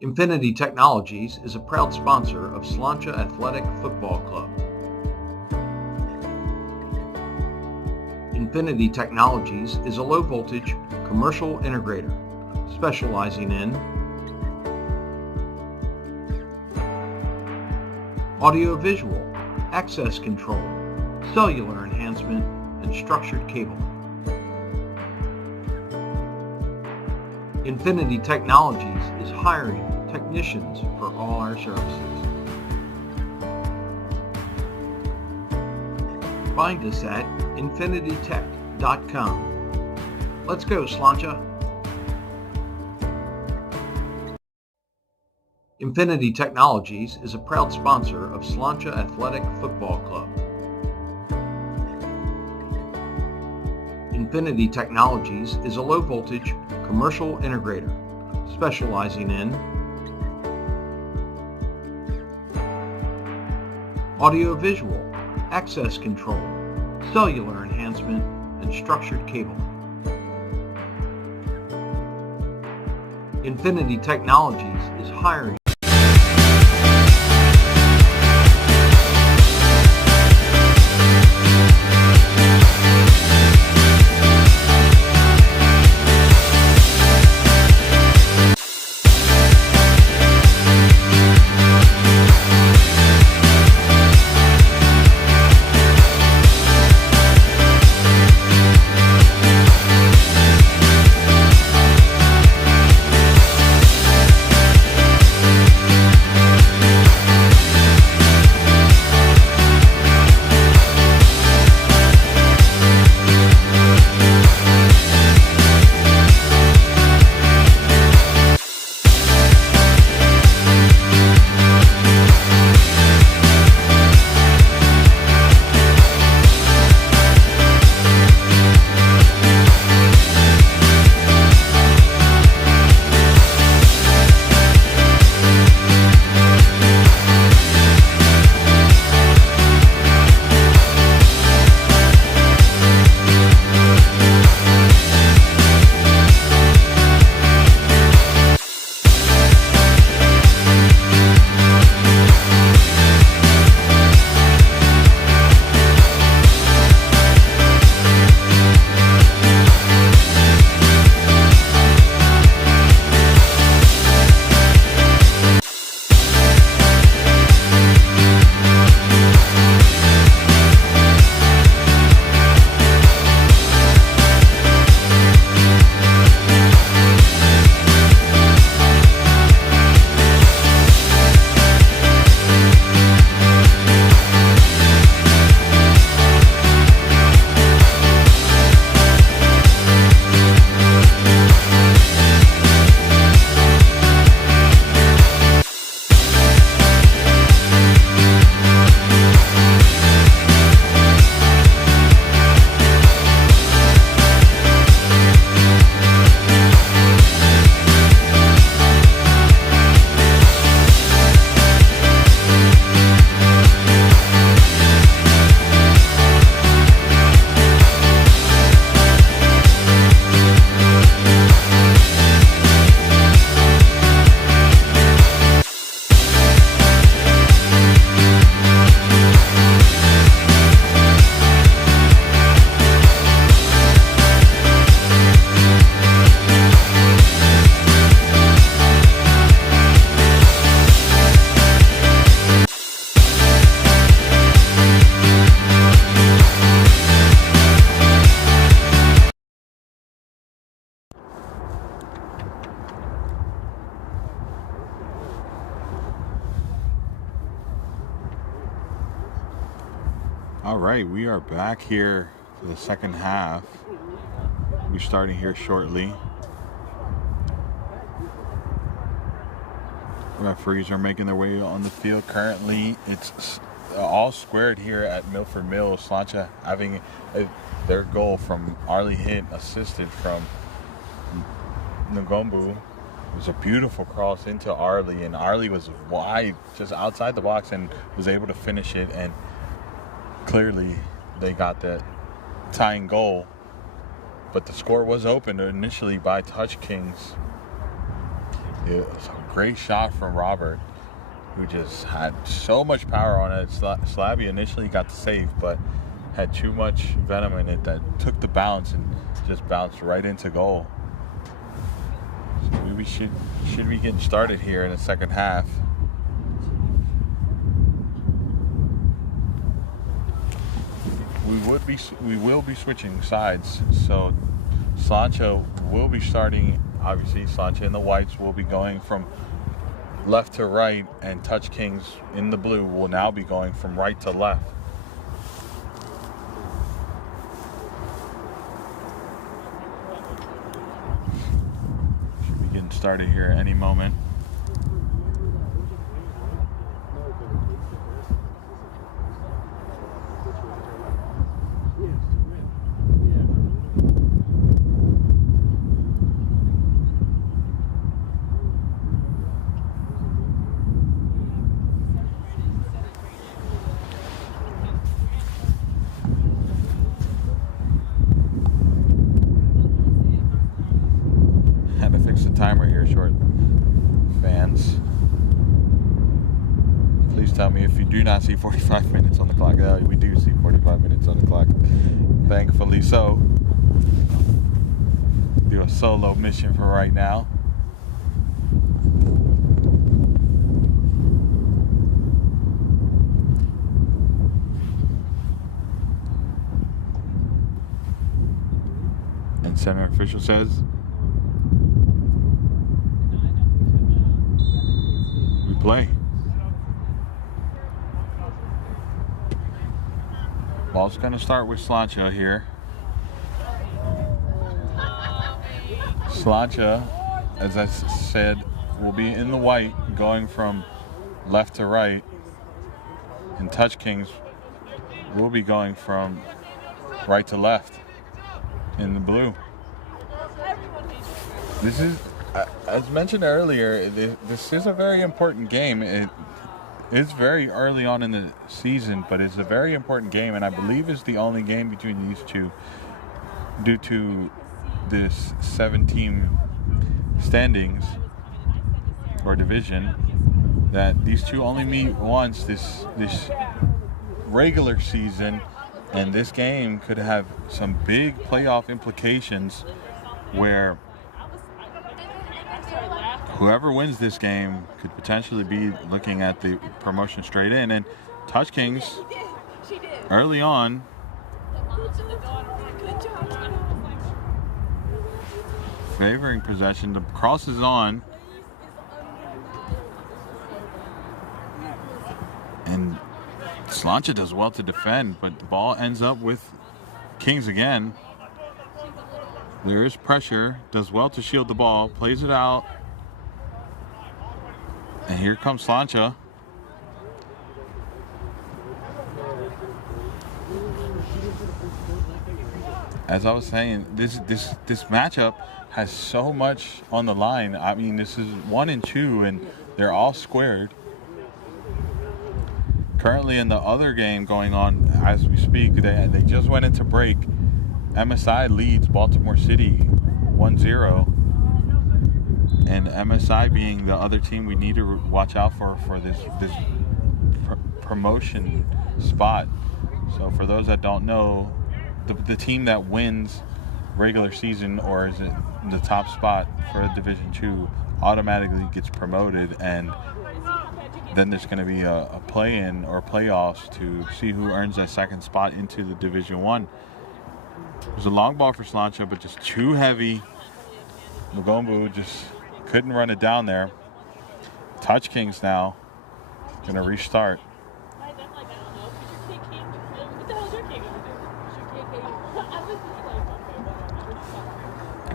Infinity Technologies is a proud sponsor of Slancha Athletic Football Club. Infinity Technologies is a low-voltage commercial integrator specializing in audio-visual, access control, cellular enhancement, and structured cabling. Infinity Technologies is hiring technicians for all our services. Find us at infinitytech.com. Let's go, Slancha. Infinity Technologies is a proud sponsor of Slancha Athletic Football Club. Infinity Technologies is a low-voltage commercial integrator specializing in audio-visual, access control, cellular enhancement, and structured cabling. Infinity Technologies is hiring All right, we are back here for the second half. We're starting here shortly. Referees are making their way on the field. Currently, it's all squared here at Milford Mills. Slancha having their goal from Arlie hit, assisted from Ngombu. It was a beautiful cross into Arlie, and Arlie was wide, just outside the box, and was able to finish it. And clearly, they got the tying goal. But the score was opened initially by Touch Kings. It was a great shot from Robert, who just had so much power on it. Slabby initially got the save, but had too much venom in it that took the bounce and just bounced right into goal. So we should be getting started here in the second half. We will be switching sides. So Slancha will be starting. Obviously, Slancha in the whites will be going from left to right, and Touch Kings in the blue will now be going from right to left. Should be getting started here any moment. Timer here, short fans. Please tell me if you do not see 45 minutes on the clock. We do see 45 minutes on the clock. Thankfully so. Do a solo mission for right now. And center official says play. Ball's going to start with Slancha here. Slancha, as I said, will be in the white, going from left to right. And Touch Kings will be going from right to left in the blue. This is, as mentioned earlier, this is a very important game. It is very early on in the season, but it's a very important game, and I believe it's the only game between these two due to this 7-team standings or division, that these two only meet once this regular season, and this game could have some big playoff implications where whoever wins this game could potentially be looking at the promotion straight in. And Touch Kings, early on, favoring possession. The cross is on. And Slancha does well to defend, but the ball ends up with Kings again. There is pressure, does well to shield the ball, plays it out. And here comes Slancha. As I was saying, this matchup has so much on the line. I mean, this is 1 and 2, and they're all squared. Currently in the other game going on as we speak, they just went into break. MSI leads Baltimore City 1-0. And MSI being the other team we need to watch out for this promotion spot. So for those that don't know, the team that wins regular season or is in the top spot for Division II automatically gets promoted, and then there's going to be a play-in or playoffs to see who earns that second spot into the Division I. It was a long ball for Slancha, but just too heavy. Mugombu just couldn't run it down there. Touch Kings now going to restart.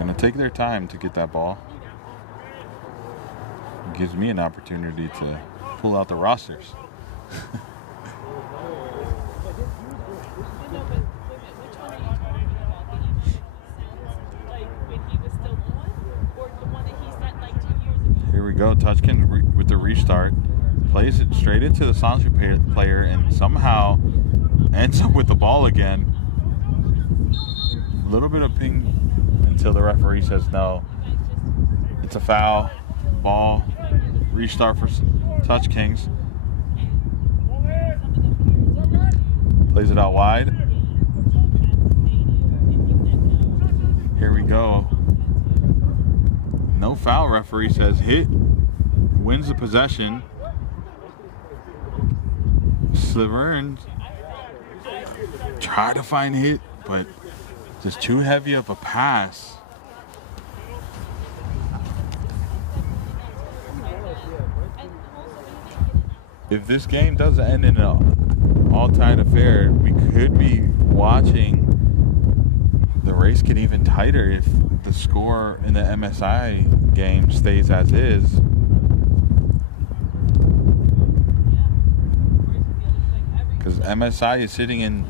Gonna take their time to get that ball. It gives me an opportunity to pull out the rosters. Here we go. Touchkin with the restart. Plays it straight into the Slancha player and somehow ends up with the ball again. A little bit of ping until the referee says no. It's a foul. Ball. Restart for Touch Kings. Plays it out wide. Here we go. No foul, referee says hit. Wins the possession. Slavern tried to find hit, but just too heavy of a pass. If this game does end in an all-tied affair, we could be watching the race get even tighter if the score in the MSI game stays as is. Because MSI is sitting in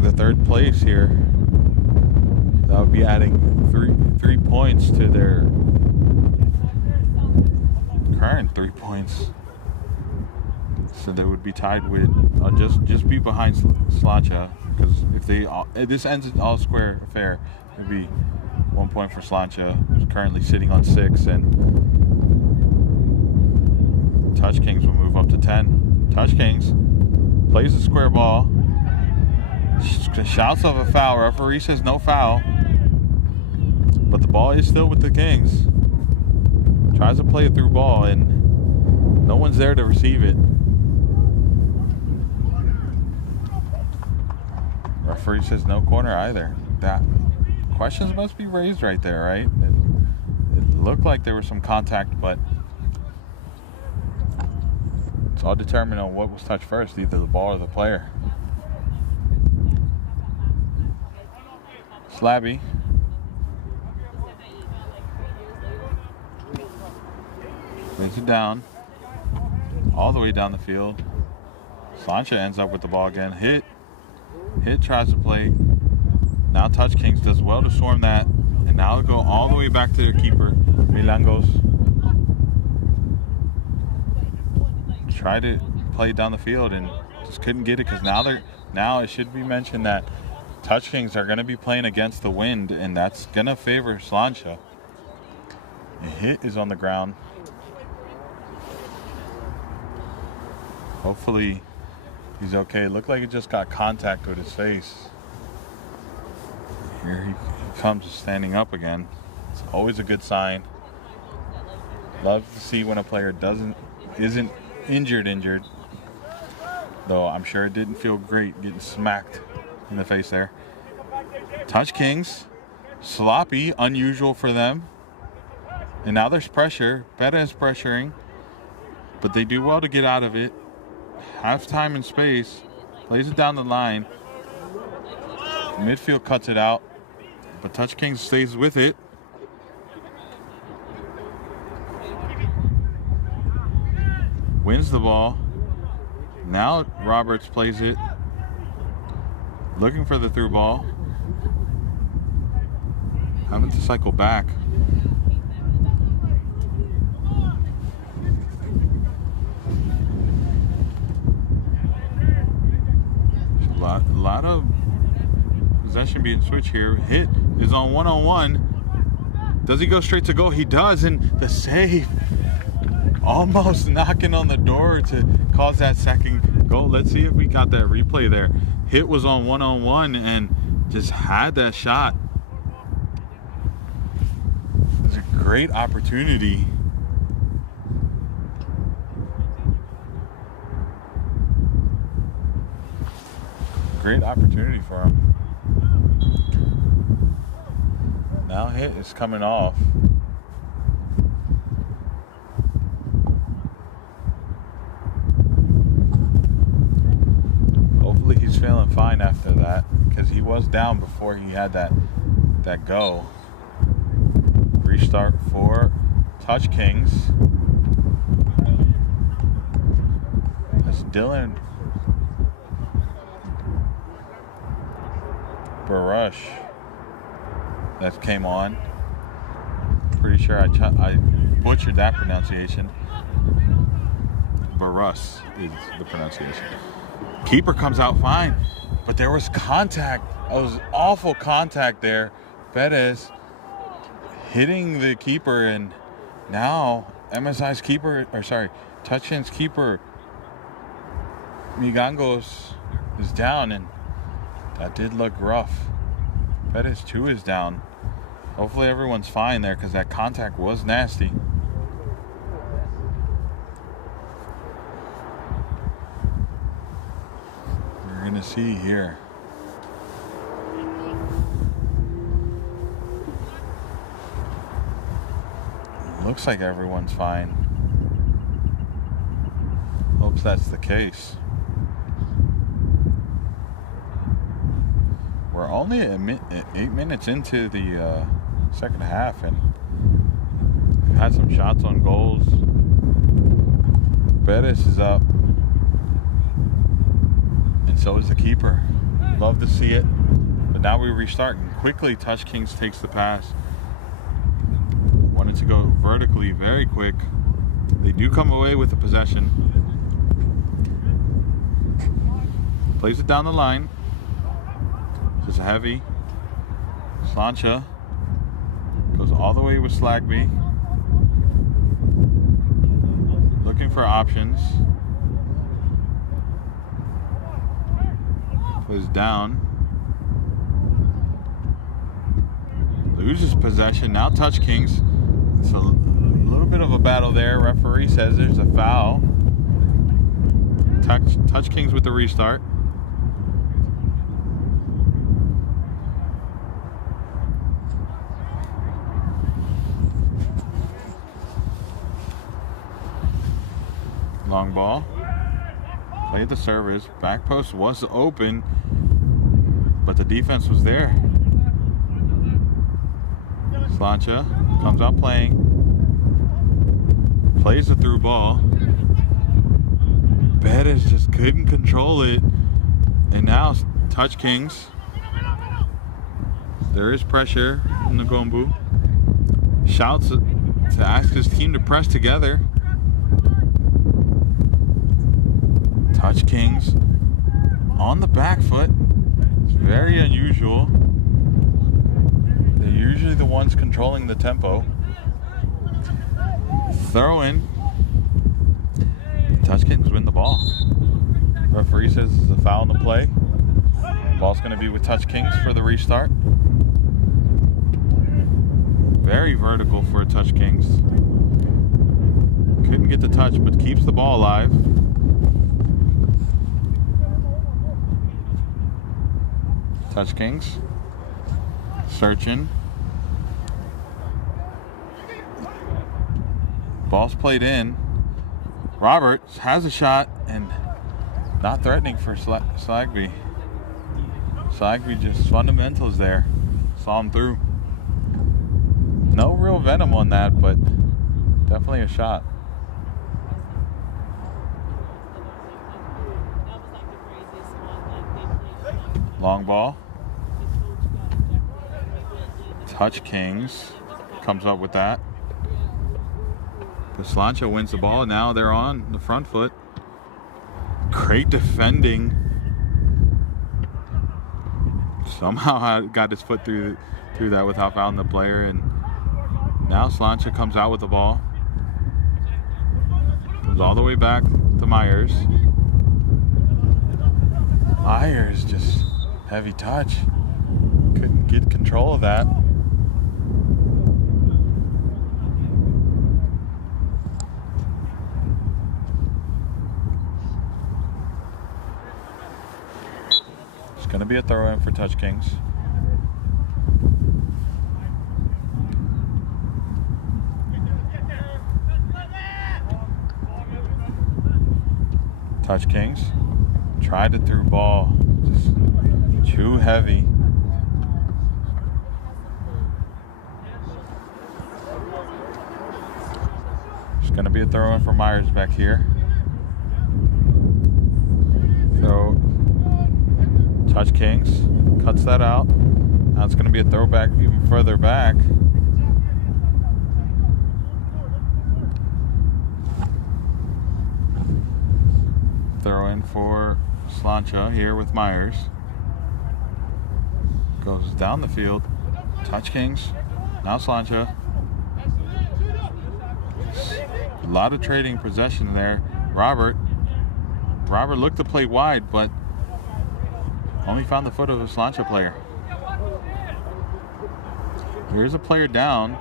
the third place here. That would be adding three points to their current 3 points. So they would be tied with just be behind Slancha, because if this ends in all square affair, it would be 1 point for Slancha, who's currently sitting on 6, and Touch Kings will move up to 10. Touch Kings plays the square ball, shouts of a foul. Referee says no foul, but the ball is still with the Kings. Tries to play a through ball, and no one's there to receive it. Referee says no corner either. That questions must be raised right there, right? It looked like there was some contact, but it's all determined on what was touched first, either the ball or the player. Slabby. Lays it down. All the way down the field. Slancha ends up with the ball again. Hit tries to play. Now Touch Kings does well to swarm that. And now they go all the way back to their keeper, Milangos. Tried to play down the field and just couldn't get it, because now it should be mentioned that Touch Kings are going to be playing against the wind, and that's going to favor Slancha. The hit is on the ground. Hopefully he's okay. Looked like he just got contact with his face. Here he comes standing up again. It's always a good sign. Love to see when a player isn't injured. Though I'm sure it didn't feel great getting smacked in the face there. Touch Kings, sloppy, unusual for them. And now there's pressure. Beta is pressuring, but they do well to get out of it. Half time in space, plays it down the line. Midfield cuts it out, but Touch Kings stays with it. Wins the ball. Now Roberts plays it, looking for the through ball. Having to cycle back. A lot of possession being switched here. Hit is on one-on-one. Does he go straight to goal? He does, and the save. Almost knocking on the door to cause that second goal. Let's see if we got that replay there. Hit was on one-on-one and just had that shot. It was a great opportunity. Great opportunity for him. Now hit is coming off. Hopefully he's feeling fine after that, because he was down before he had that that go. Restart for Touch Kings. That's Dylan Barush that came on. Pretty sure I butchered that pronunciation. Barush is the pronunciation. Keeper comes out fine, but there was contact. It was awful contact there. Perez hitting the keeper, and now MSI's keeper, Touch Kings keeper Migangos is down, and that did look rough. Perez too is down. Hopefully everyone's fine there, because that contact was nasty. We're gonna see here. Looks like everyone's fine. Hopes that's the case. We're only 8 minutes into the second half, and we've had some shots on goals. Bettis is up, and so is the keeper. Love to see it, but now we restart, and quickly Touch Kings takes the pass. Wanted to go vertically very quick. They do come away with the possession. Plays it down the line. Just heavy. Slancha goes all the way with Slagby. Looking for options. Plays down. Loses possession. Now Touch Kings. It's a little bit of a battle there. Referee says there's a foul. Touch Kings with the restart. Long ball. Played the service. Back post was open, but the defense was there. Slancha comes out playing. Plays the through ball. Bettis just couldn't control it. And now Touch Kings. There is pressure from Ngombu. Shouts to ask his team to press together. Touch Kings on the back foot. It's very unusual. They're usually the ones controlling the tempo. Throw in. Touch Kings win the ball. Referee says there's a foul in the play. Ball's going to be with Touch Kings for the restart. Very vertical for Touch Kings. Couldn't get the touch, but keeps the ball alive. Touch Kings searching. Ball's played in. Roberts has a shot and not threatening for Slagby. Slagby just fundamentals there. Saw him through. No real venom on that, but definitely a shot. Long ball. Touch Kings comes up with that. But Slancha wins the ball, and now they're on the front foot. Great defending. Somehow got his foot through that without fouling the player, and now Slancha comes out with the ball. Comes all the way back to Myers. Myers just heavy touch. Couldn't get control of that. It's going to be a throw in for Touch Kings. Touch Kings tried the through ball, just too heavy. going to be a throw in for Myers back here. So, Touch Kings cuts that out. Now it's going to be a throwback even further back. Throw in for Slancha here with Myers. Goes down the field. Touch Kings. Now Slancha. A lot of trading possession there. Robert looked to play wide, but only found the foot of a Slancha player. Here's a player down.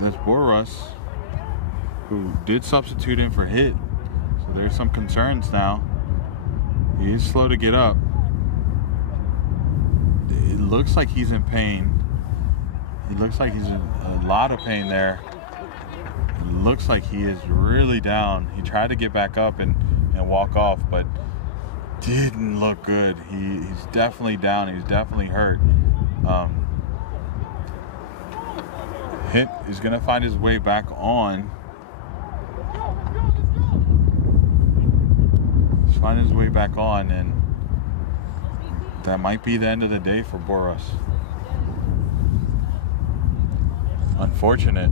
That's Boras, who did substitute in for Hit. So there's some concerns now. He is slow to get up. It looks like he's in pain. He looks like he's in a lot of pain there. It looks like he is really down. He tried to get back up and walk off, but didn't look good. He's definitely down. He's definitely hurt. Hit is going to find his way back on. He's finding his way back on, and that might be the end of the day for Boras. Unfortunate.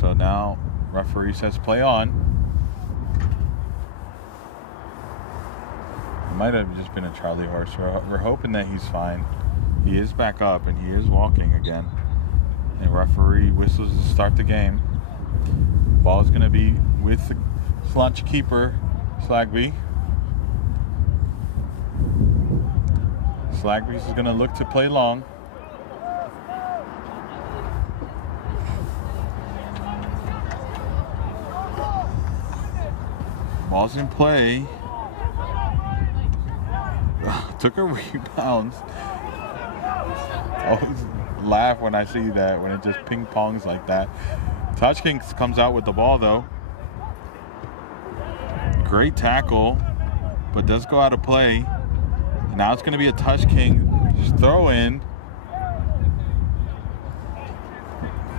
So now referee says play on. It might have just been a Charlie horse. We're hoping that he's fine. He is back up and he is walking again. And referee whistles to start the game. Ball is going to be with the Slancha keeper, Slagby. Slagby is going to look to play long. Ball's in play. Took a rebound. I always laugh when I see that, when it just ping pongs like that. Touch Kings comes out with the ball though. Great tackle, but does go out of play. And now it's going to be a Touch King just throw in.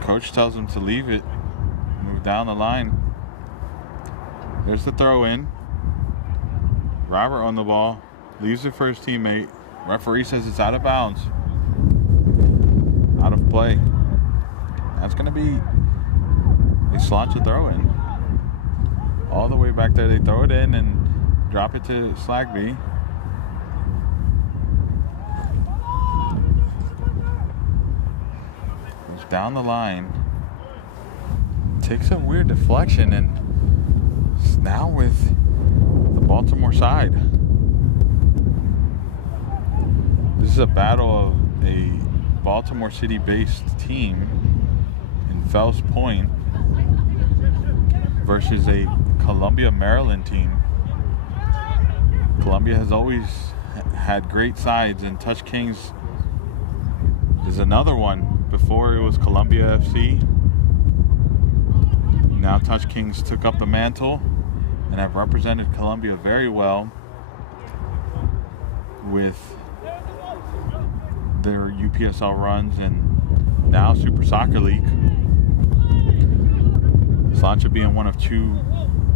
Coach tells him to leave it, move down the line. There's the throw in. Robert on the ball. Leaves it for his teammate. Referee says it's out of bounds. Out of play. That's going to be a Slancha throw in. All the way back there. They throw it in and drop it to Slagby. Goes down the line. Takes a weird deflection and now with the Baltimore side. This is a battle of a Baltimore City-based team in Fells Point versus a Columbia, Maryland team. Columbia has always had great sides, and Touch Kings is another one. Before it was Columbia FC. Now Touch Kings took up the mantle and have represented Columbia very well with their UPSL runs and now Super Soccer League. Slancha being one of two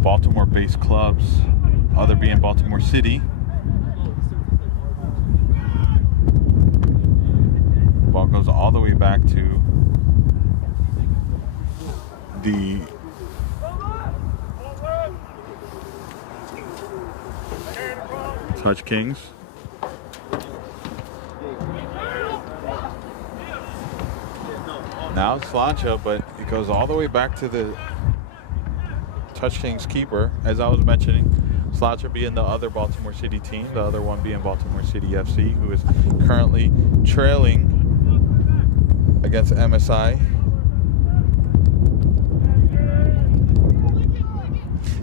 Baltimore-based clubs, other being Baltimore City. Ball goes all the way back to the Touch Kings. Now it's Slancha, but it goes all the way back to the Touch Kings keeper, as I was mentioning. Slancha being the other Baltimore City team, the other one being Baltimore City FC, who is currently trailing against MSI.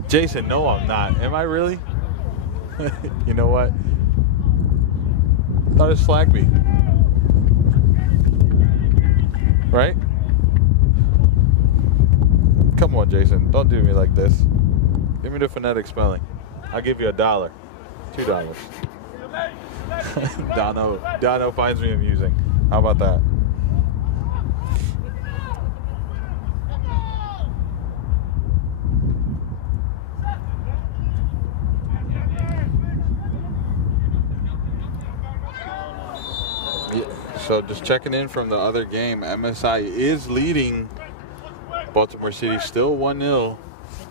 Jason, no, I'm not. Am I really? You know what? I thought it was Slagby. Right? Come on, Jason. Don't do me like this. Give me the phonetic spelling. I'll give you $1. $2. Dono finds me amusing. How about that? So just checking in from the other game, MSI is leading Baltimore City, still 1-0,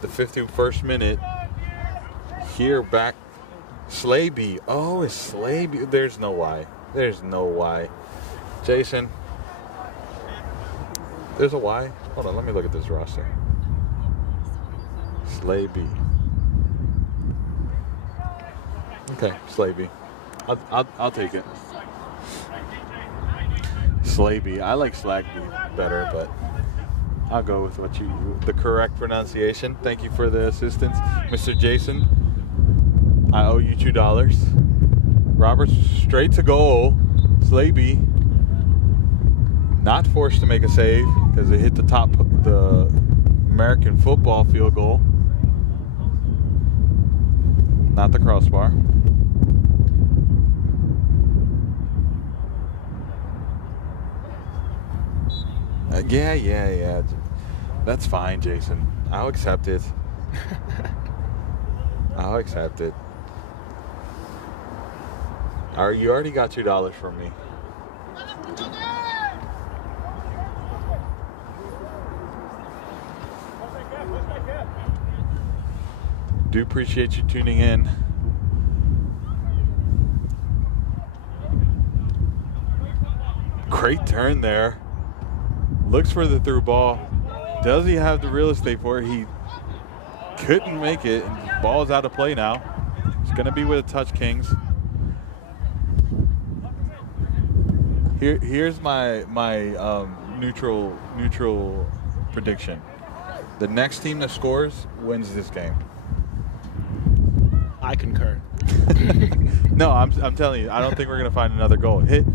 the 51st minute. Here back, Slainte. Oh, it's Slainte. There's no why. There's no why. Jason, there's a why? Hold on, let me look at this roster. Slainte. Okay, Slainte. I'll take it. Slainte. I like Slainte better, but I'll go with the correct pronunciation. Thank you for the assistance, Mr. Jason. I owe you $2. Roberts straight to goal. Slainte not forced to make a save because it hit the American football field goal, not the crossbar. Yeah. That's fine, Jason. I'll accept it. I'll accept it. You already got $2 from me. Do appreciate you tuning in. Great turn there. Looks for the through ball. Does he have the real estate for it? He couldn't make it. And ball's out of play now. It's going to be with the Touch Kings. Here's my neutral prediction. The next team that scores wins this game. I concur. No, I'm telling you, I don't think we're gonna find another goal. Hit.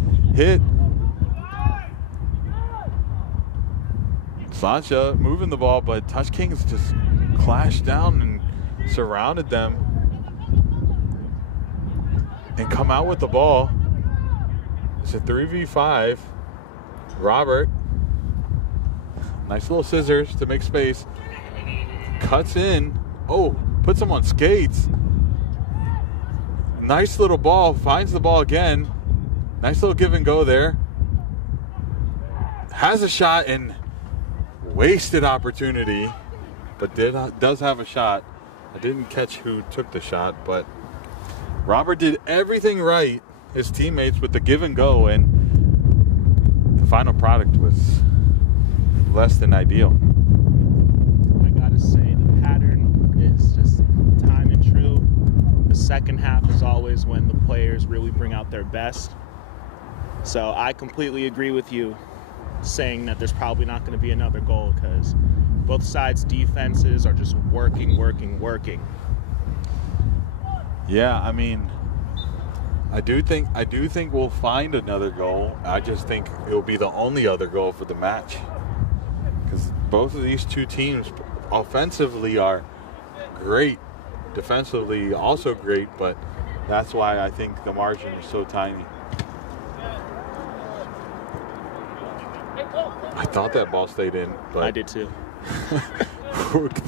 Slancha moving the ball, but Touch Kings just clashed down and surrounded them and come out with the ball. It's a 3v5. Robert, nice little scissors to make space. Cuts in. Oh, puts him on skates. Nice little ball. Finds the ball again. Nice little give and go there. Has a shot and wasted opportunity, but does have a shot. I didn't catch who took the shot, but Robert did everything right. His teammates with the give and go, and the final product was less than ideal. I gotta say, the pattern is just time and true. The second half is always when the players really bring out their best. So I completely agree with you saying that there's probably not going to be another goal because both sides' defenses are just working. Yeah, I mean, I do think we'll find another goal. I just think it'll be the only other goal for the match because both of these two teams offensively are great, defensively also great, but that's why I think the margin is so tiny. I thought that ball stayed in, but I did too.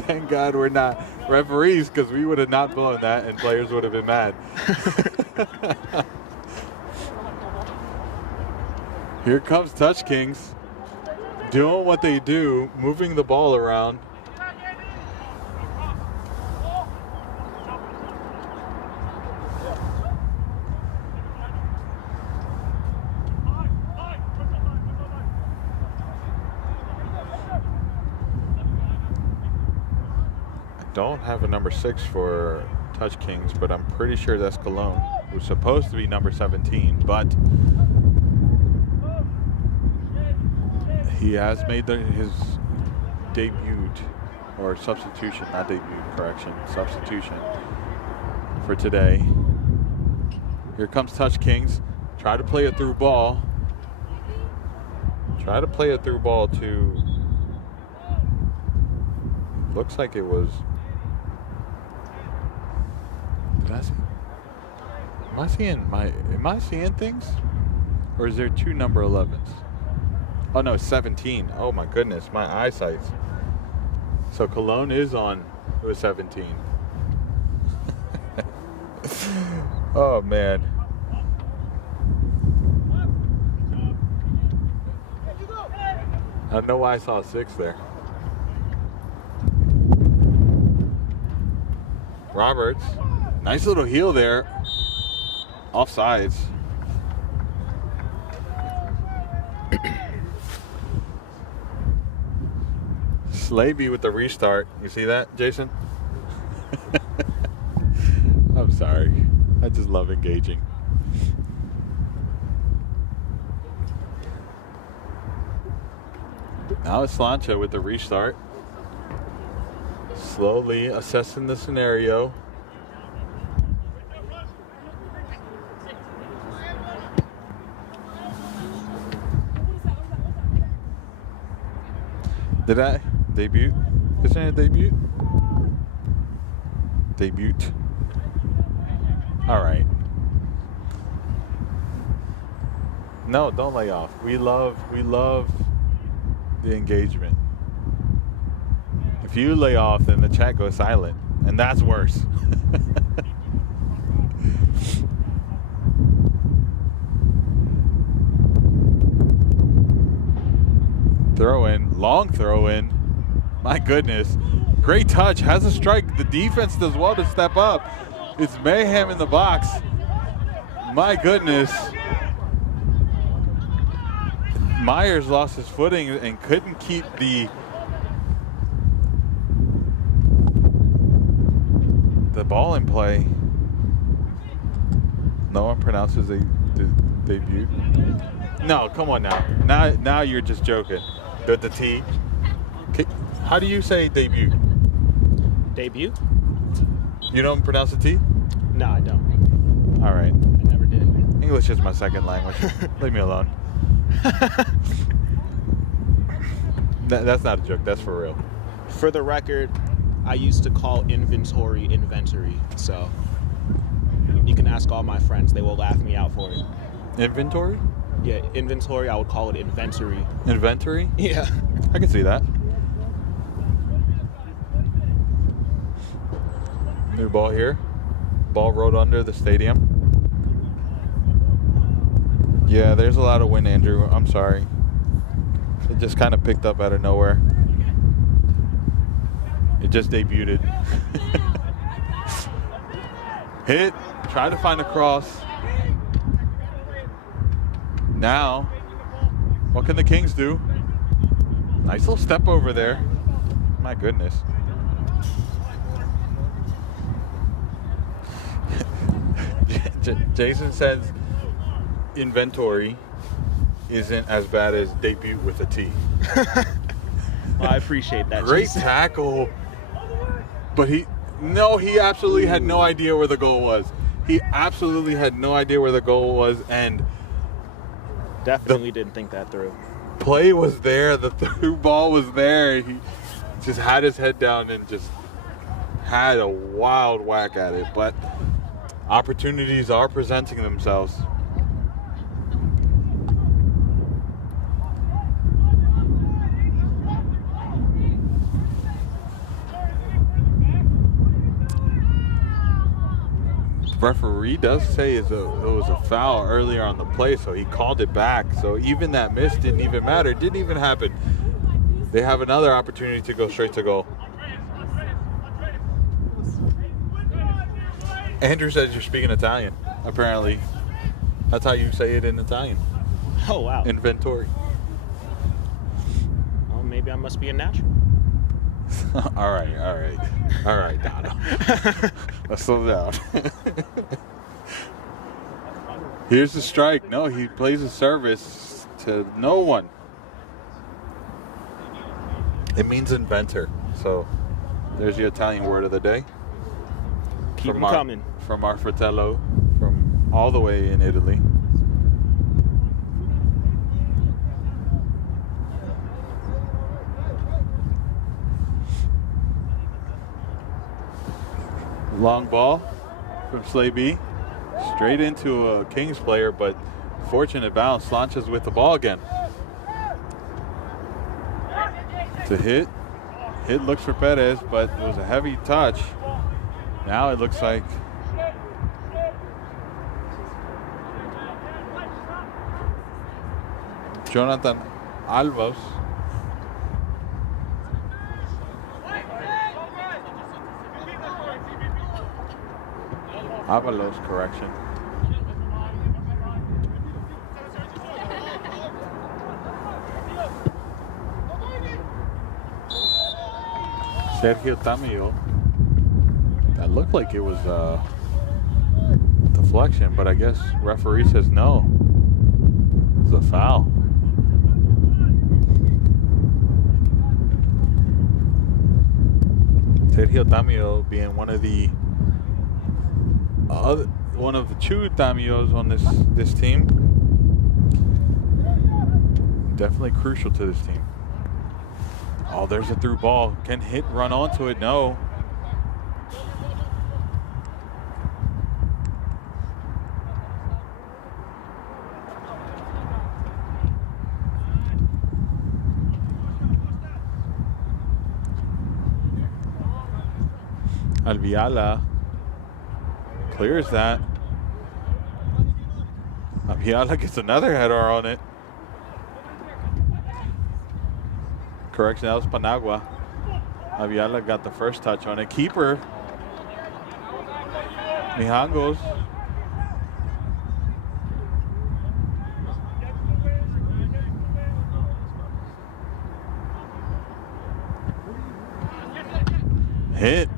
Thank God we're not referees because we would have not blown that and players would have been mad. Here comes Touch Kings doing what they do, moving the ball around. Don't have a number 6 for Touch Kings, but I'm pretty sure that's Cologne, who's supposed to be number 17, but he has made his debut, or substitution, not debut, correction, substitution for today. Here comes Touch Kings. Try to play it through ball. To, looks like it was Am I seeing things? Or is there 2 number 11s? Oh no, 17. Oh my goodness, my eyesight. So Cologne is on with 17. Oh man. I don't know why I saw 6 there. Roberts, nice little heel there. Offsides. Slainte with the restart. You see that, Jason? I'm sorry. I just love engaging. Now it's Slancha with the restart. Slowly assessing the scenario. Did I debut? Isn't it a debut? Debut. All right. No, don't lay off. We love the engagement. If you lay off, then the chat goes silent, and that's worse. Throw in, long throw in. My goodness. Great touch, has a strike. The defense does well to step up. It's mayhem in the box. My goodness. Myers lost his footing and couldn't keep the ball in play. No one pronounces the debut. No, come on now. Now you're just joking. With the T. How do you say debut? Debut? You don't pronounce the T? No, I don't. All right. I never did. English is my second language. Leave me alone. That's not a joke. That's for real. For the record, I used to call inventory. So you can ask all my friends. They will laugh me out for it. Inventory? Yeah, inventory. I would call it inventory. Inventory? Yeah. I can see that. New ball here. Ball rolled under the stadium. Yeah, there's a lot of wind, Andrew. I'm sorry. It just kind of picked up out of nowhere. It just debuted. Hit. Try to find a cross. Now, what can the Kings do? Nice little step over there. My goodness. Jason says inventory isn't as bad as debut with a T. Well, I appreciate that. Great Jason. tackle. But he absolutely had no idea where the goal was. He absolutely had no idea where the goal was, and Definitely didn't think that through. Play was there. The through ball was there. He just had his head down and just had a wild whack at it. But opportunities are presenting themselves. Referee does say it was a foul earlier on the play, so he called it back. So even that miss didn't even matter. It didn't even happen. They have another opportunity to go straight to goal. Andrew says you're speaking Italian, apparently. That's how you say it in Italian. Oh, wow. Inventory. Well, maybe I must be a natural. All right, Dono. Let's slow down. Here's the strike. No, he plays a service to no one. It means inventor. So there's your Italian word of the day. Keep them coming. From our fratello, from all the way in Italy. Long ball. from Slainte. Straight into a Kings player, but fortunate bounce. Slancha's with the ball again. To hit. Hit looks for Perez, but it was a heavy touch. Now it looks like Jonathan Alves. Avalos, correction. Sergio Tamio. That looked like it was deflection, but I guess referee says no. It's a foul. Sergio Tamio being one of the two Tamios on this team. Definitely crucial to this team. Oh, there's a through ball. Can Hit run onto it? No. Alviala clears that. Alviala gets another header on it. Correction, that was Panagua. Alviala got the first touch on it. Keeper. Mijangos. Hit.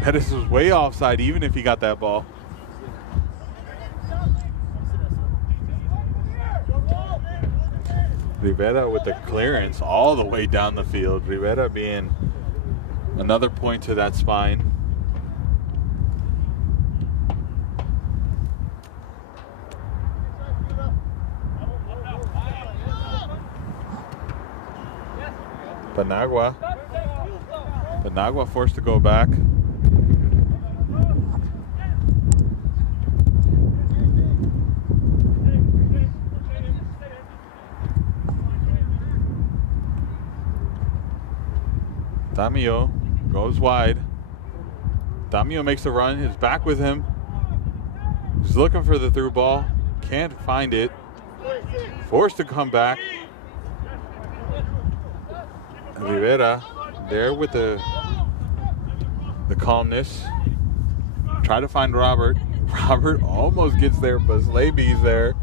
Pettis was way offside even if he got that ball. Rivera with the clearance all the way down the field. Rivera being another point to that spine. Panagua. Panagua forced to go back. Tamio goes wide. Tamio makes the run. Is back with him. He's looking for the through ball. Can't find it. Forced to come back. Rivera there with the calmness. Try to find Robert. Robert almost gets there, but Slainte's there.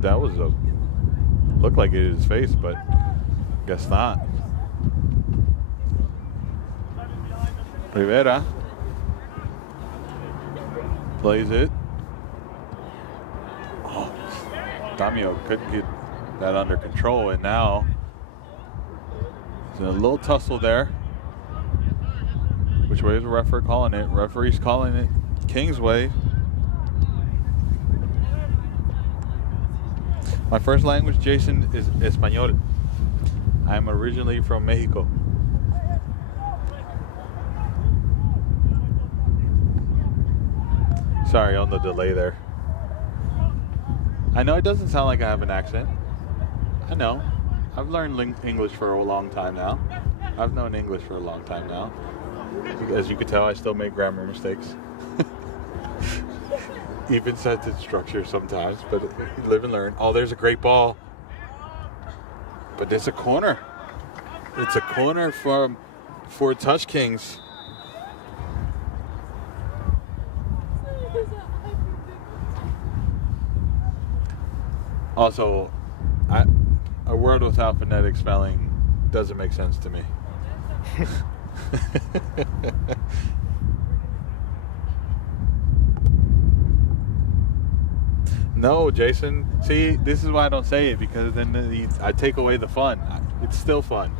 That was looked like it in his face, but guess not. Rivera plays it. Oh, Tamio couldn't get that under control, and now there's a little tussle there. Which way is the referee calling it? Referee's calling it King's way. My first language, Jason, is Espanol. I'm originally from Mexico. Sorry on the delay there. I know it doesn't sound like I have an accent. I know. I've learned English for a long time now. I've known English for a long time now. As you can tell, I still make grammar mistakes. Even sentence structure sometimes, but live and learn. Oh, there's a great ball. But it's a corner. It's a corner for Touch Kings. Also, a word without phonetic spelling doesn't make sense to me. No, Jason. See, this is why I don't say it, because then I take away the fun. It's still fun.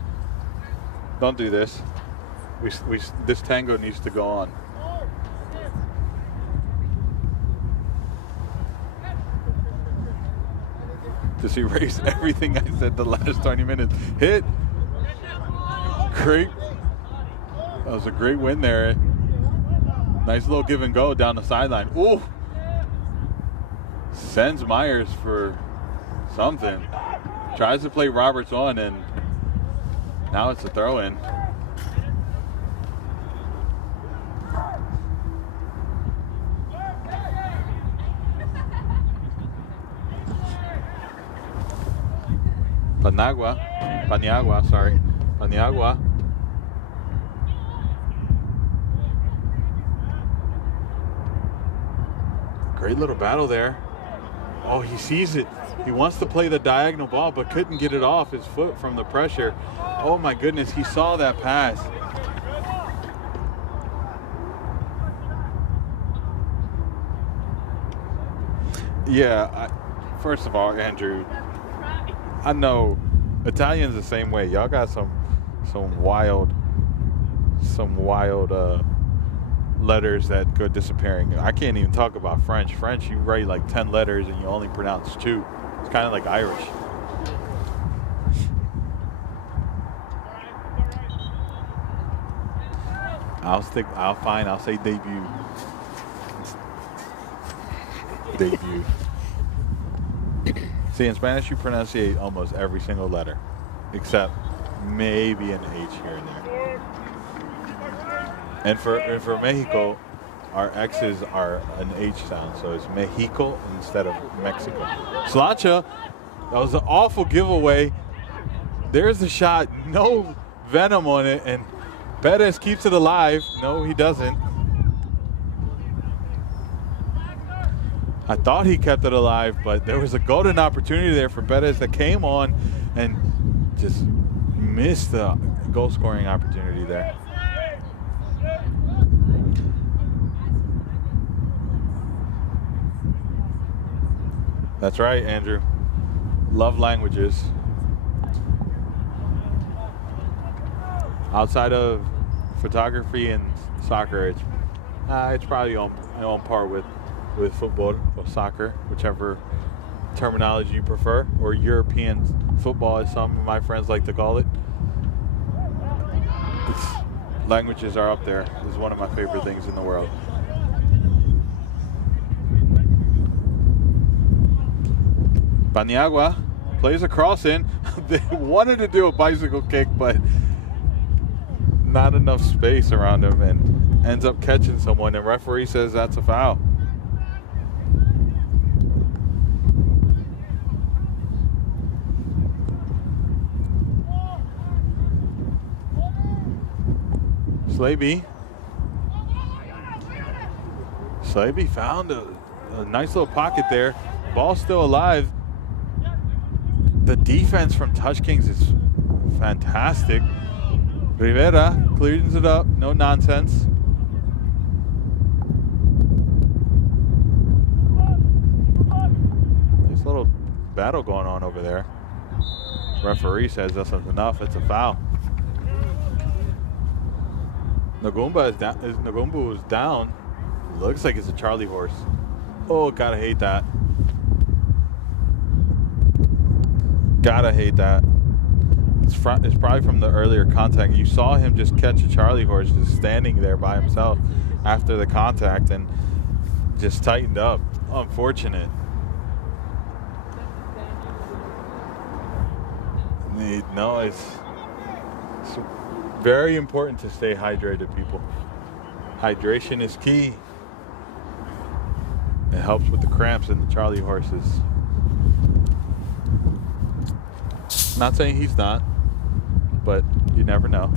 Don't do this. This tango needs to go on. Just erase everything I said the last 20 minutes. Hit. Great. That was a great win there. Nice little give and go down the sideline. Ooh. Sends Myers for something. Tries to play Roberts on, and now it's a throw in. Paniagua, sorry. Paniagua. Great little battle there. Oh, he sees it. He wants to play the diagonal ball, but couldn't get it off his foot from the pressure. Oh my goodness, he saw that pass. Yeah, first of all, Andrew, I know Italians the same way. Y'all got some wild letters that go disappearing. I can't even talk about French. French, you write like 10 letters and you only pronounce 2. It's kind of like Irish. I'll say debut. Debut. See, in Spanish you pronunciate almost every single letter, except maybe an H here and there. And for Mexico, our X's are an H sound, so it's Mexico instead of Mexico. Slancha, that was an awful giveaway. There's the shot, no venom on it, and Perez keeps it alive. No, he doesn't. I thought he kept it alive, but there was a golden opportunity there for Perez that came on and just missed the goal-scoring opportunity there. That's right, Andrew. Love languages. Outside of photography and soccer, it's probably on par with football or soccer, whichever terminology you prefer, or European football, as some of my friends like to call it. Languages are up there. It's one of my favorite things in the world. Paniagua plays a cross in. They wanted to do a bicycle kick, but not enough space around him, and ends up catching someone, and referee says that's a foul. Slainte found a nice little pocket there. Ball still alive. The defense from Touch Kings is fantastic. Rivera cleans it up, no nonsense. Nice little battle going on over there. Referee says that's enough, it's a foul. Nagumbu is down. Looks like it's a Charlie horse. Oh, gotta hate that. Gotta hate that. It's probably from the earlier contact. You saw him just catch a Charlie horse just standing there by himself after the contact and just tightened up. Unfortunate. No, it's very important to stay hydrated, people. Hydration is key. It helps with the cramps in the Charlie horses. Not saying he's not, but you never know.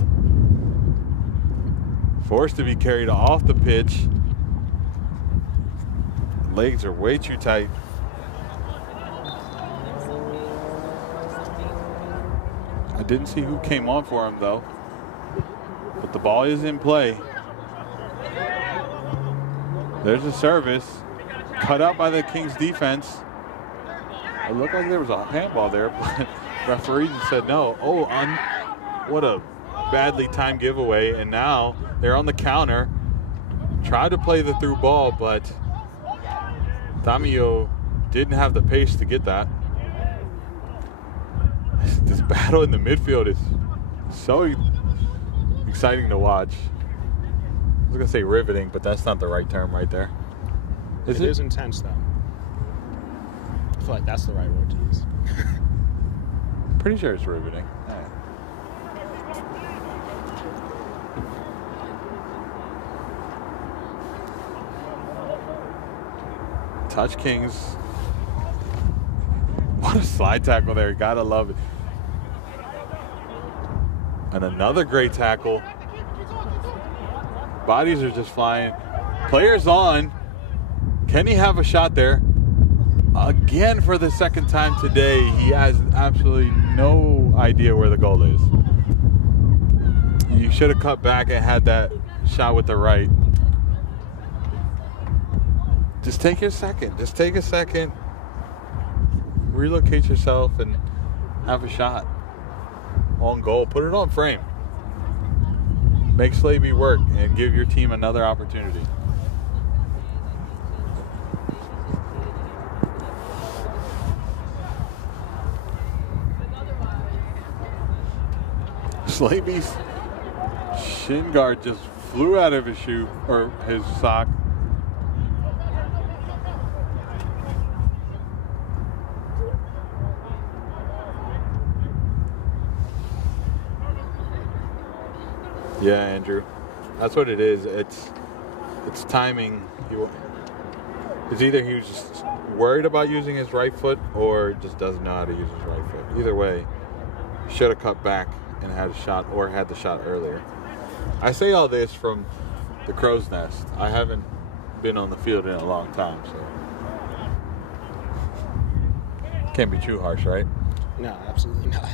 Forced to be carried off the pitch. Legs are way too tight. I didn't see who came on for him though, but the ball is in play. There's a service cut out by the Kings defense. It looked like there was a handball there, but referee said no. Oh, what a badly timed giveaway. And now they're on the counter. Tried to play the through ball, but Tamio didn't have the pace to get that. This battle in the midfield is so exciting to watch. I was gonna say riveting, but that's not the right term right there. It is intense, though. I feel like that's the right word to use. Pretty sure it's riveting. Yeah. Touch Kings. What a slide tackle there. Gotta love it. And another great tackle. Bodies are just flying. Players on. Can he have a shot there? Again, for the second time today, he has absolutely no idea where the goal is. You should have cut back and had that shot with the right. Just take your second. Just take a second. Relocate yourself and have a shot on goal. Put it on frame. Make Slainte work and give your team another opportunity. Slaihte's shin guard just flew out of his shoe or his sock. Yeah, Andrew, that's what it is. It's timing. It's either he was just worried about using his right foot or just doesn't know how to use his right foot. Either way, he should have cut back and had a shot or had the shot earlier. I say all this from the crow's nest. I haven't been on the field in a long time, so can't be too harsh, right? No, absolutely not.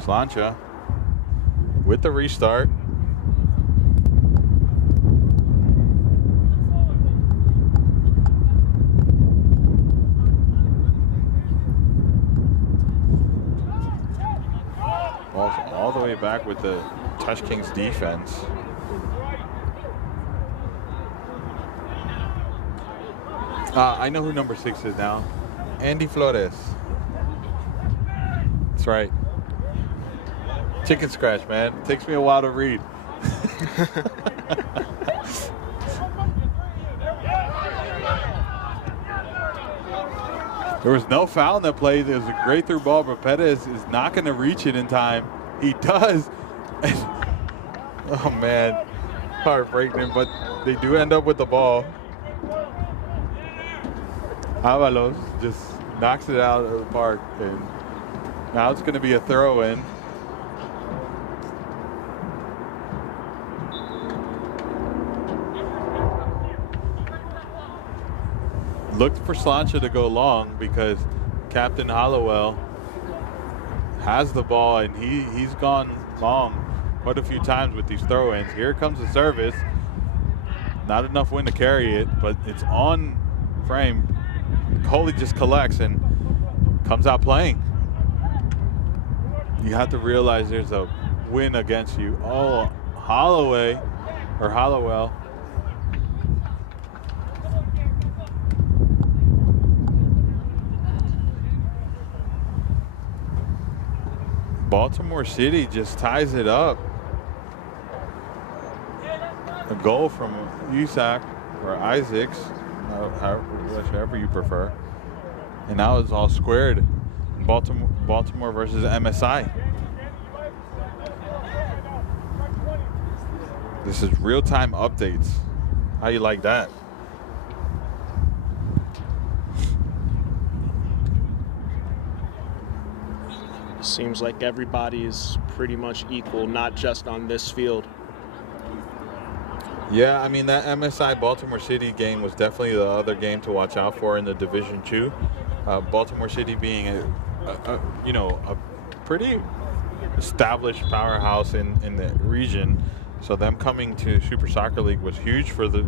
Slancha with the restart. All the way back with the Touch Kings defense. I know who number 6 is now. Andy Flores. That's right. Chicken scratch, man. It takes me a while to read. There was no foul in that play. There was a great through ball, but Pettis is not going to reach it in time. He does. Oh, man. Heartbreaking, but they do end up with the ball. Avalos just knocks it out of the park, and now it's going to be a throw-in. Looked for Slancha to go long because Captain Hollowell has the ball, and he's gone long quite a few times with these throw-ins. Here comes the service. Not enough wind to carry it, but it's on frame. Coley just collects and comes out playing. You have to realize there's a win against you. Oh, Hollowell. Baltimore City just ties it up. A goal from Isaac or Isaacs, however you prefer. And now it's all squared. Baltimore versus MSI. This is real-time updates. How you like that? Seems like everybody is pretty much equal, not just on this field. Yeah, I mean, that MSI Baltimore City game was definitely the other game to watch out for in the Division II. Baltimore City being a pretty established powerhouse in the region, so them coming to Super Soccer League was huge for the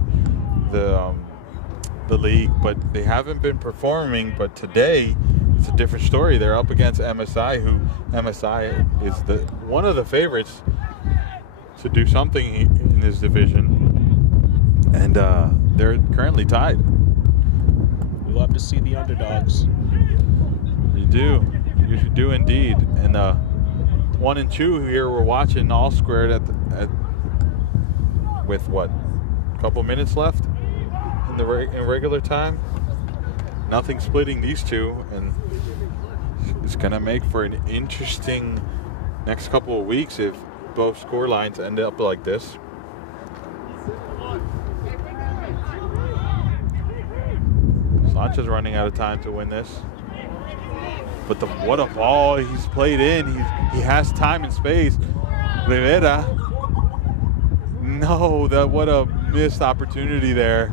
league. But they haven't been performing. But today, it's a different story. They're up against MSI, who MSI is one of the favorites to do something in this division, and they're currently tied. We love to see the underdogs. You do indeed. And 1 and 2 here we're watching all squared with what, a couple minutes left in regular time. Nothing splitting these two, and it's gonna make for an interesting next couple of weeks if both score lines end up like this. Slancha's running out of time to win this. But what a ball he's played in. He has time and space. Rivera. No, what a missed opportunity there.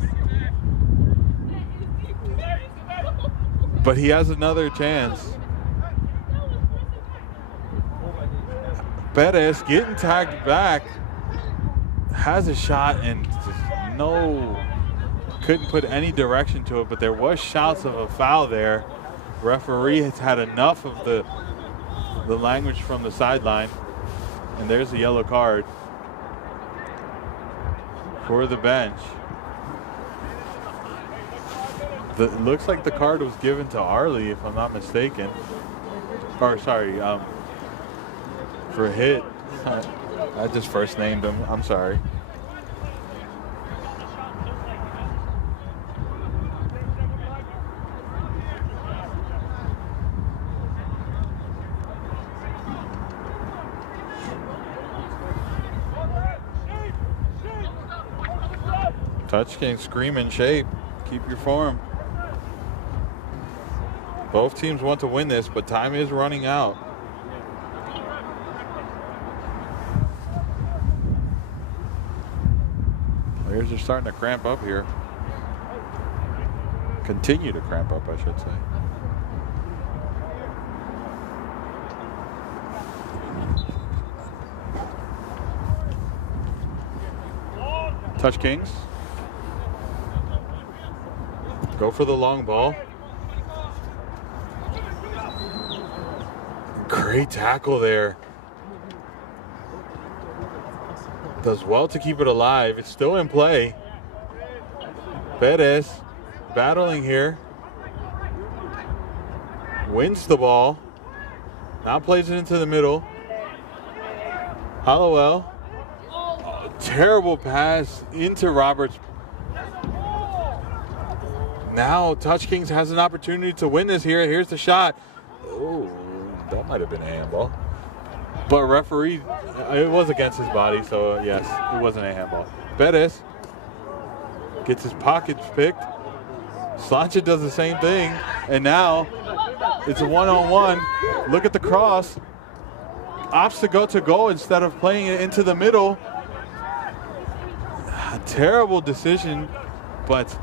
But he has another chance. Perez getting tagged back. Has a shot and just couldn't put any direction to it, but there was shouts of a foul there. Referee has had enough of the language from the sideline, and there's a yellow card for the bench. It looks like the card was given to Arlie, if I'm not mistaken. Or sorry, for a hit. I just first named him. I'm sorry. Touch King scream in shape. Keep your form. Both teams want to win this, but time is running out. Players are starting to cramp up here. Continue to cramp up, I should say. Touch Kings. Go for the long ball. Great tackle there. Does well to keep it alive. It's still in play. Perez battling here. Wins the ball. Now plays it into the middle. Hollowell. Oh, terrible pass into Roberts. Now Touch Kings has an opportunity to win this here. Here's the shot. Oh, that might have been a handball. But referee, it was against his body, so yes, it wasn't a handball. Perez gets his pockets picked. Slancha does the same thing, and now it's a one-on-one. Look at the cross. Opts to go to goal instead of playing it into the middle. A terrible decision, but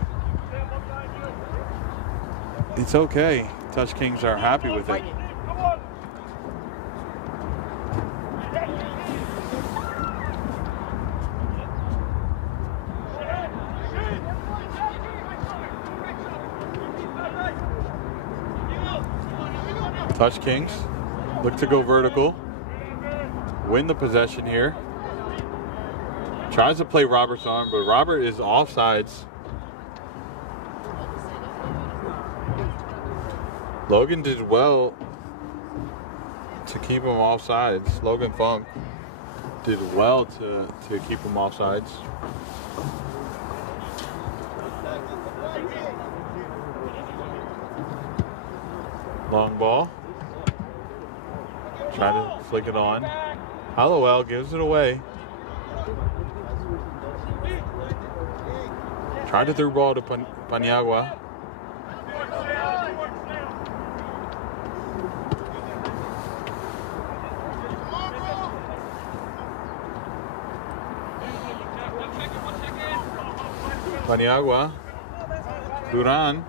it's okay. Touch Kings are happy with it. Touch Kings look to go vertical, win the possession here. Tries to play Robert's arm, but Robert is offsides. Logan did well to keep him offsides. Logan Funk did well to keep him offsides. Long ball. Try to flick it on. Hollowell gives it away. Tried to throw ball to Paniagua. Paniagua. Duran.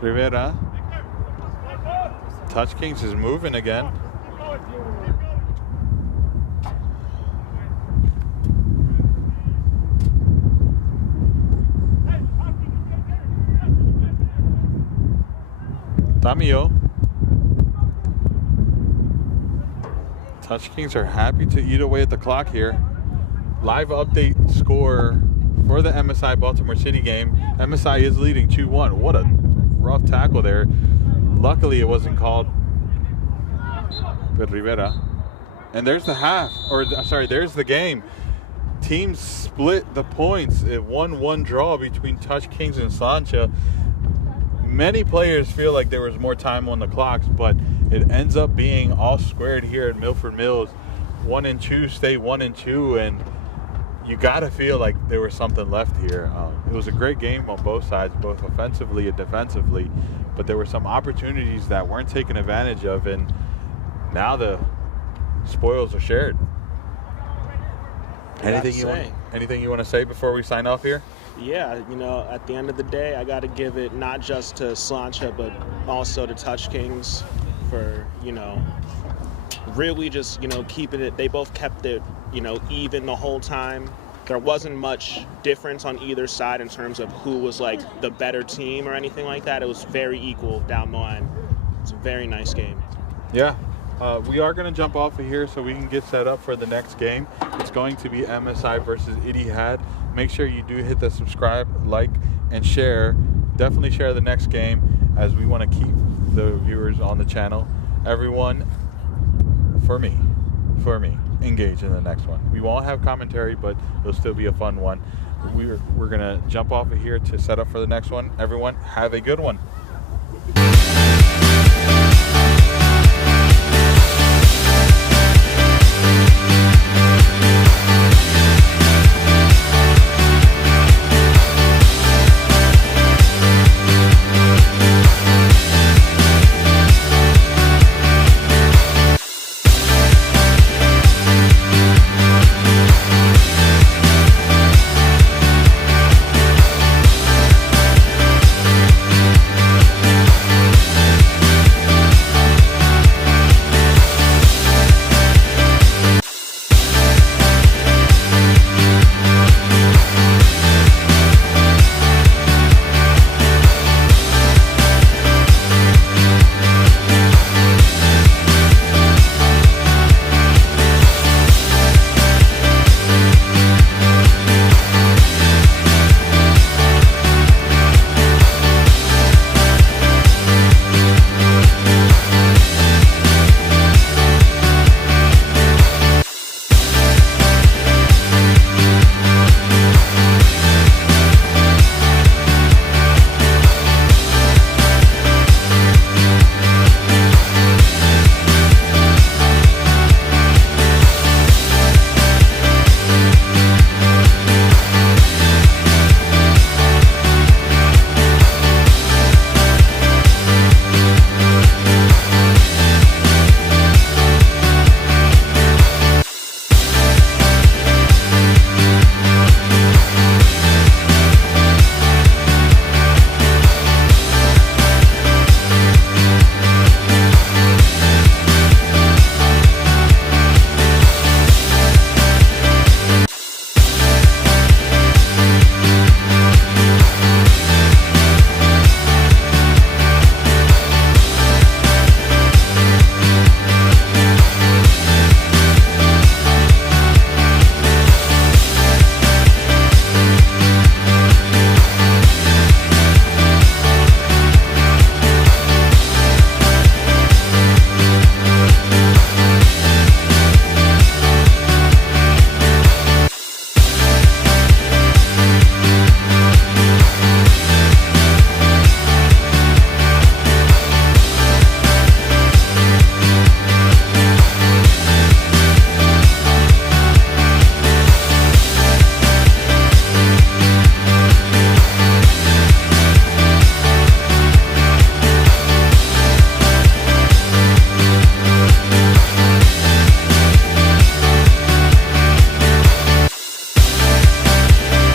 Rivera. Touch Kings is moving again. Tamio. Touch Kings are happy to eat away at the clock here. Live update score for the MSI Baltimore City game. MSI is leading 2-1. What a rough tackle there. Luckily, it wasn't called. But Rivera. And there's the half, or sorry, there's the game. Teams split the points. A 1-1 draw between Touch Kings and Slancha. Many players feel like there was more time on the clocks, but it ends up being all squared here at Milford Mills. 1-2 stay 1-2, and you got to feel like there was something left here. It was a great game on both sides, both offensively and defensively, but there were some opportunities that weren't taken advantage of, and now the spoils are shared. Anything you want to say before we sign off here? Yeah, at the end of the day, I got to give it not just to Slancha, but also to Touch Kings for, really just, keeping it. They both kept it, even the whole time. There wasn't much difference on either side in terms of who was, like, the better team or anything like that. It was very equal down the line. It's a very nice game. Yeah. We are going to jump off of here so we can get set up for the next game. It's going to be MSI versus Etihad. Make sure you do hit the subscribe, like, and share. Definitely share the next game, as we want to keep the viewers on the channel. Everyone, for me, engage in the next one. We won't have commentary, but it'll still be a fun one. We're going to jump off of here to set up for the next one. Everyone, have a good one.